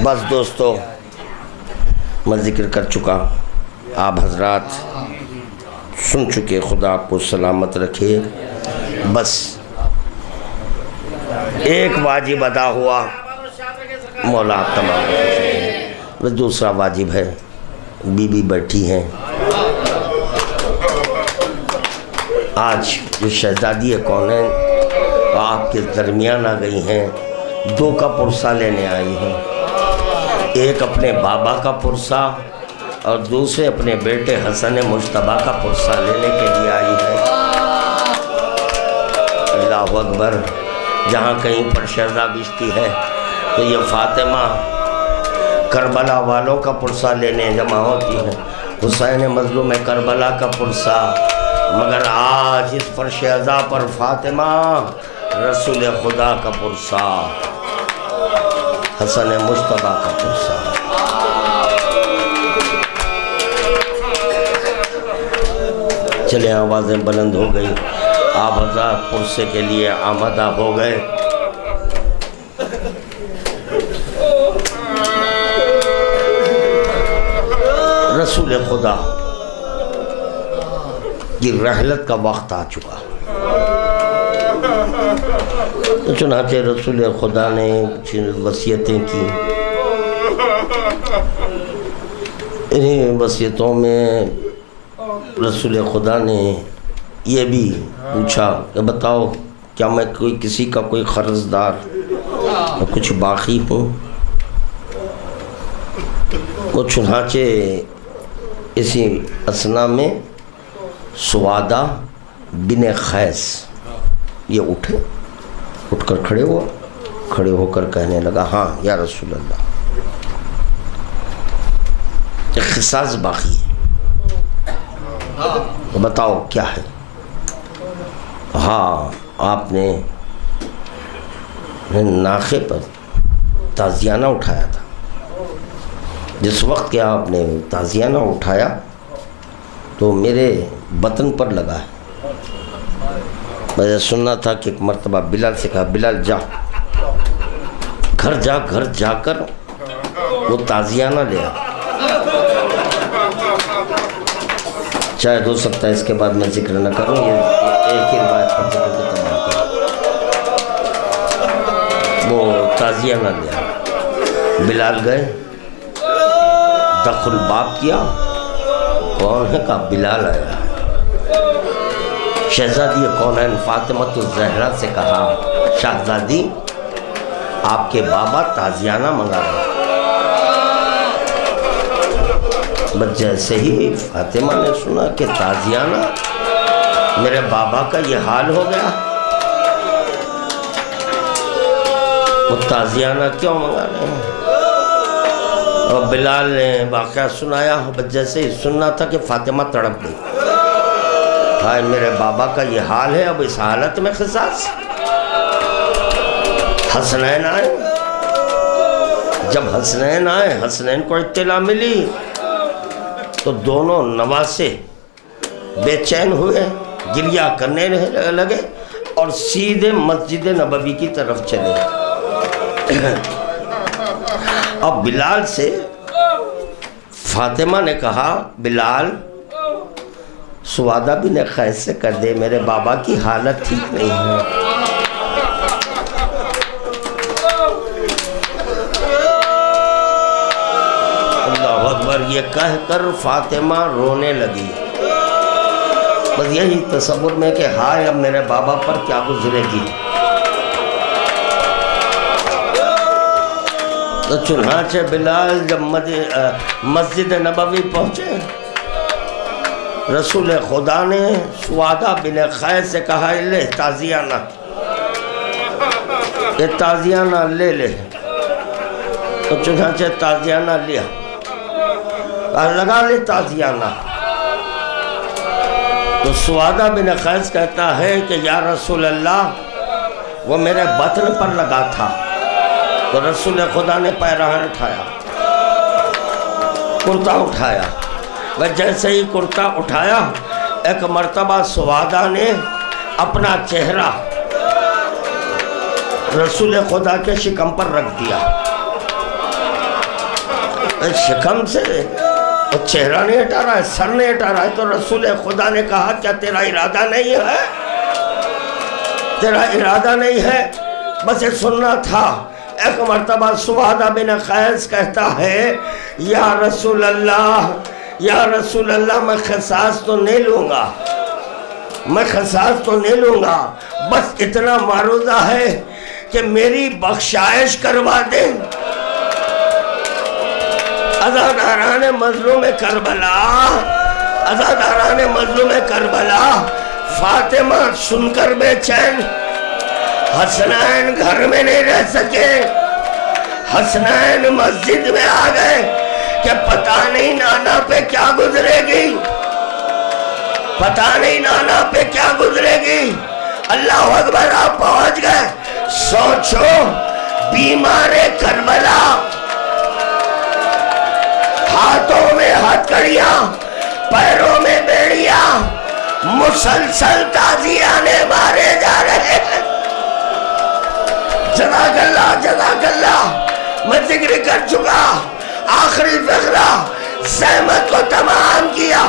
بس دوستو، میں ذکر کر چکا، آپ حضرات سن چکے، خدا آپ کو سلامت رکھے۔ بس ایک واجب ادا ہوا، مولا تمام کر چکے۔ بس دوسرا واجب ہے، بی بی بیٹھی ہیں، آج جو شہزادی کونین آپ کے درمیان آ گئی ہیں، دو کا پرسہ لینے آئی ہیں، ایک اپنے بابا کا پرسہ اور دوسرے اپنے بیٹے حسن مجتبیٰ کا پرسہ لینے کے لیے آئی ہے۔ اللہ اکبر۔ جہاں کہیں پر شہزہ بشتی ہے تو یہ فاطمہ کربلا والوں کا پرسہ لینے جمع ہوتی ہے، حسین مظلوم کربلا کا پرسہ، مگر آج اس پر شہزہ پر فاطمہ رسول خدا کا پرسہ، حسن مجتبیٰ کا پرسہ۔ چلیں، آوازیں بلند ہو گئی، آپ حضرات پرسے کے لیے آمادہ ہو گئے۔ رسول خدا کی رحلت کا وقت آ چکا، چنانچہ رسول خدا نے وصیتیں کی، انہیں وصیتوں میں رسول خدا نے یہ بھی پوچھا کہ بتاؤ کیا میں کسی کا کوئی قرض دار کچھ باقی ہوں؟ وہ چنانچہ اسی اثنا میں سوادہ بن خیس یہ اٹھ کر کھڑے ہو کر کہنے لگا، ہاں یا رسول اللہ، ایک قصاص باقی ہے، بتاؤ کیا ہے؟ ہاں، آپ نے ناخے پر تازیانہ اٹھایا تھا، جس وقت کہ آپ نے تازیانہ اٹھایا تو میرے بطن پر لگا ہے۔ میں سننا تھا کہ ایک مرتبہ بلال سے کہا، بلال جا، گھر جا کر وہ تازیانہ لے آ۔ شاید ہو سکتا ہے اس کے بعد میں ذکر نہ کروں، یہ ایک ہی روایت پر ذکر کو تمام کروں۔ وہ تعزیہ نہ لیا، بلال گئے، دخل باب کیا، کون ہے؟ کہا بلال آیا ہے۔ شہزادی کونین فاطمۃ الزہرا سے کہا شہزادی آپ کے بابا تازیانہ منگا رہے ہیں۔ بس جیسے ہی فاطمہ نے سنا کہ تازیانہ، میرے بابا کا یہ حال ہو گیا، وہ تازیانہ کیوں منگا رہے ہیں؟ اور بلال نے واقعہ سنایا، بس جیسے ہی سننا تھا کہ فاطمہ تڑپ گئی، ہائے میرے بابا کا یہ حال ہے، اب اس حالت میں قصاص۔ حسنین آئے، جب حسنین آئے، حسنین کو اطلاع ملی تو دونوں نواسے بے چین ہوئے، گریہ کرنے لگے اور سیدھے مسجد نبوی کی طرف چلے۔ اب بلال سے فاطمہ نے کہا بلال سوادہ بن قیس سے کر دے، میرے بابا کی حالت ٹھیک نہیں ہے۔ اللہ اکبر، یہ کہہ کر فاطمہ رونے لگی، بس یہی تصور میں کہ ہائے اب میرے بابا پر کیا گزرے گی۔ تو چنانچہ بلال جب مسجد نبوی پہنچے، رسول خدا نے سوادہ بن قیس سے کہا لے تازیانہ، یہ تازیانہ لے لے۔ تو چنانچہ تازیانہ لیا، لگا لے تازیانہ۔ تو سوادہ بن قیس کہتا ہے کہ یا رسول اللہ وہ میرے بطن پر لگا تھا۔ تو رسول خدا نے پیراہن اٹھایا، کرتا اٹھایا، وہ جیسے ہی کرتا اٹھایا، ایک مرتبہ سوادہ نے اپنا چہرہ رسول خدا کے شکم پر رکھ دیا۔ شکم سے چہرہ نہیں ہٹا رہا ہے، سر نہیں ہٹا رہا ہے۔ تو رسول خدا نے کہا کیا تیرا ارادہ نہیں ہے؟ تیرا ارادہ نہیں ہے؟ بس یہ سننا تھا۔ ایک مرتبہ سوادہ بن قیس کہتا ہے یا رسول اللہ، یا رسول اللہ میں قصاص تو نہیں لوں گا، میں قصاص تو نہیں لوں گا، بس اتنا معروضہ ہے کہ میری بخشائش کروا دیں۔ عزاداران مظلوم کربلا، عزاداران مظلوم کربلا، فاطمہ سن کر بے چین، حسنین گھر میں نہیں رہ سکے، حسنین مسجد میں آ گئے کہ پتہ نہیں نانا پہ کیا گزرے گی، پتہ نہیں نانا پہ کیا گزرے گی۔ اللہ اکبر، آپ پہنچ گئے۔ سوچو بیمار کربلا، ہاتھوں میں ہتھکڑیاں، پیروں میں بیڑیاں، مسلسل تازیانے مارے جا رہے ہیں۔ جزاک اللہ، جزاک اللہ۔ میں ذکر کر چکا، آخری فقرہ زحمت کو تمام کیا۔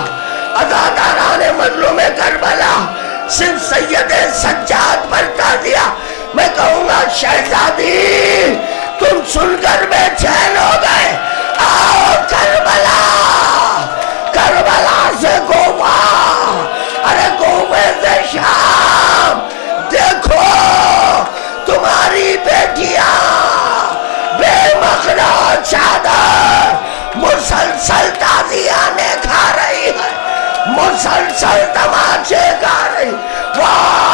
عزاداران مظلوم کربلا، صرف سید سجاد پر تازیہ۔ میں کہوں گا شہزادی تم سن کر بے چین ہو گئے، آؤ کربلا، کربلا سے کوفہ، ارے کوفہ سے شام، دیکھو تمہاری بیٹیاں بے مخرا چادر مسلسل تازیانے کھا رہی ہے، مسلسل تماچے کھا رہی، واہ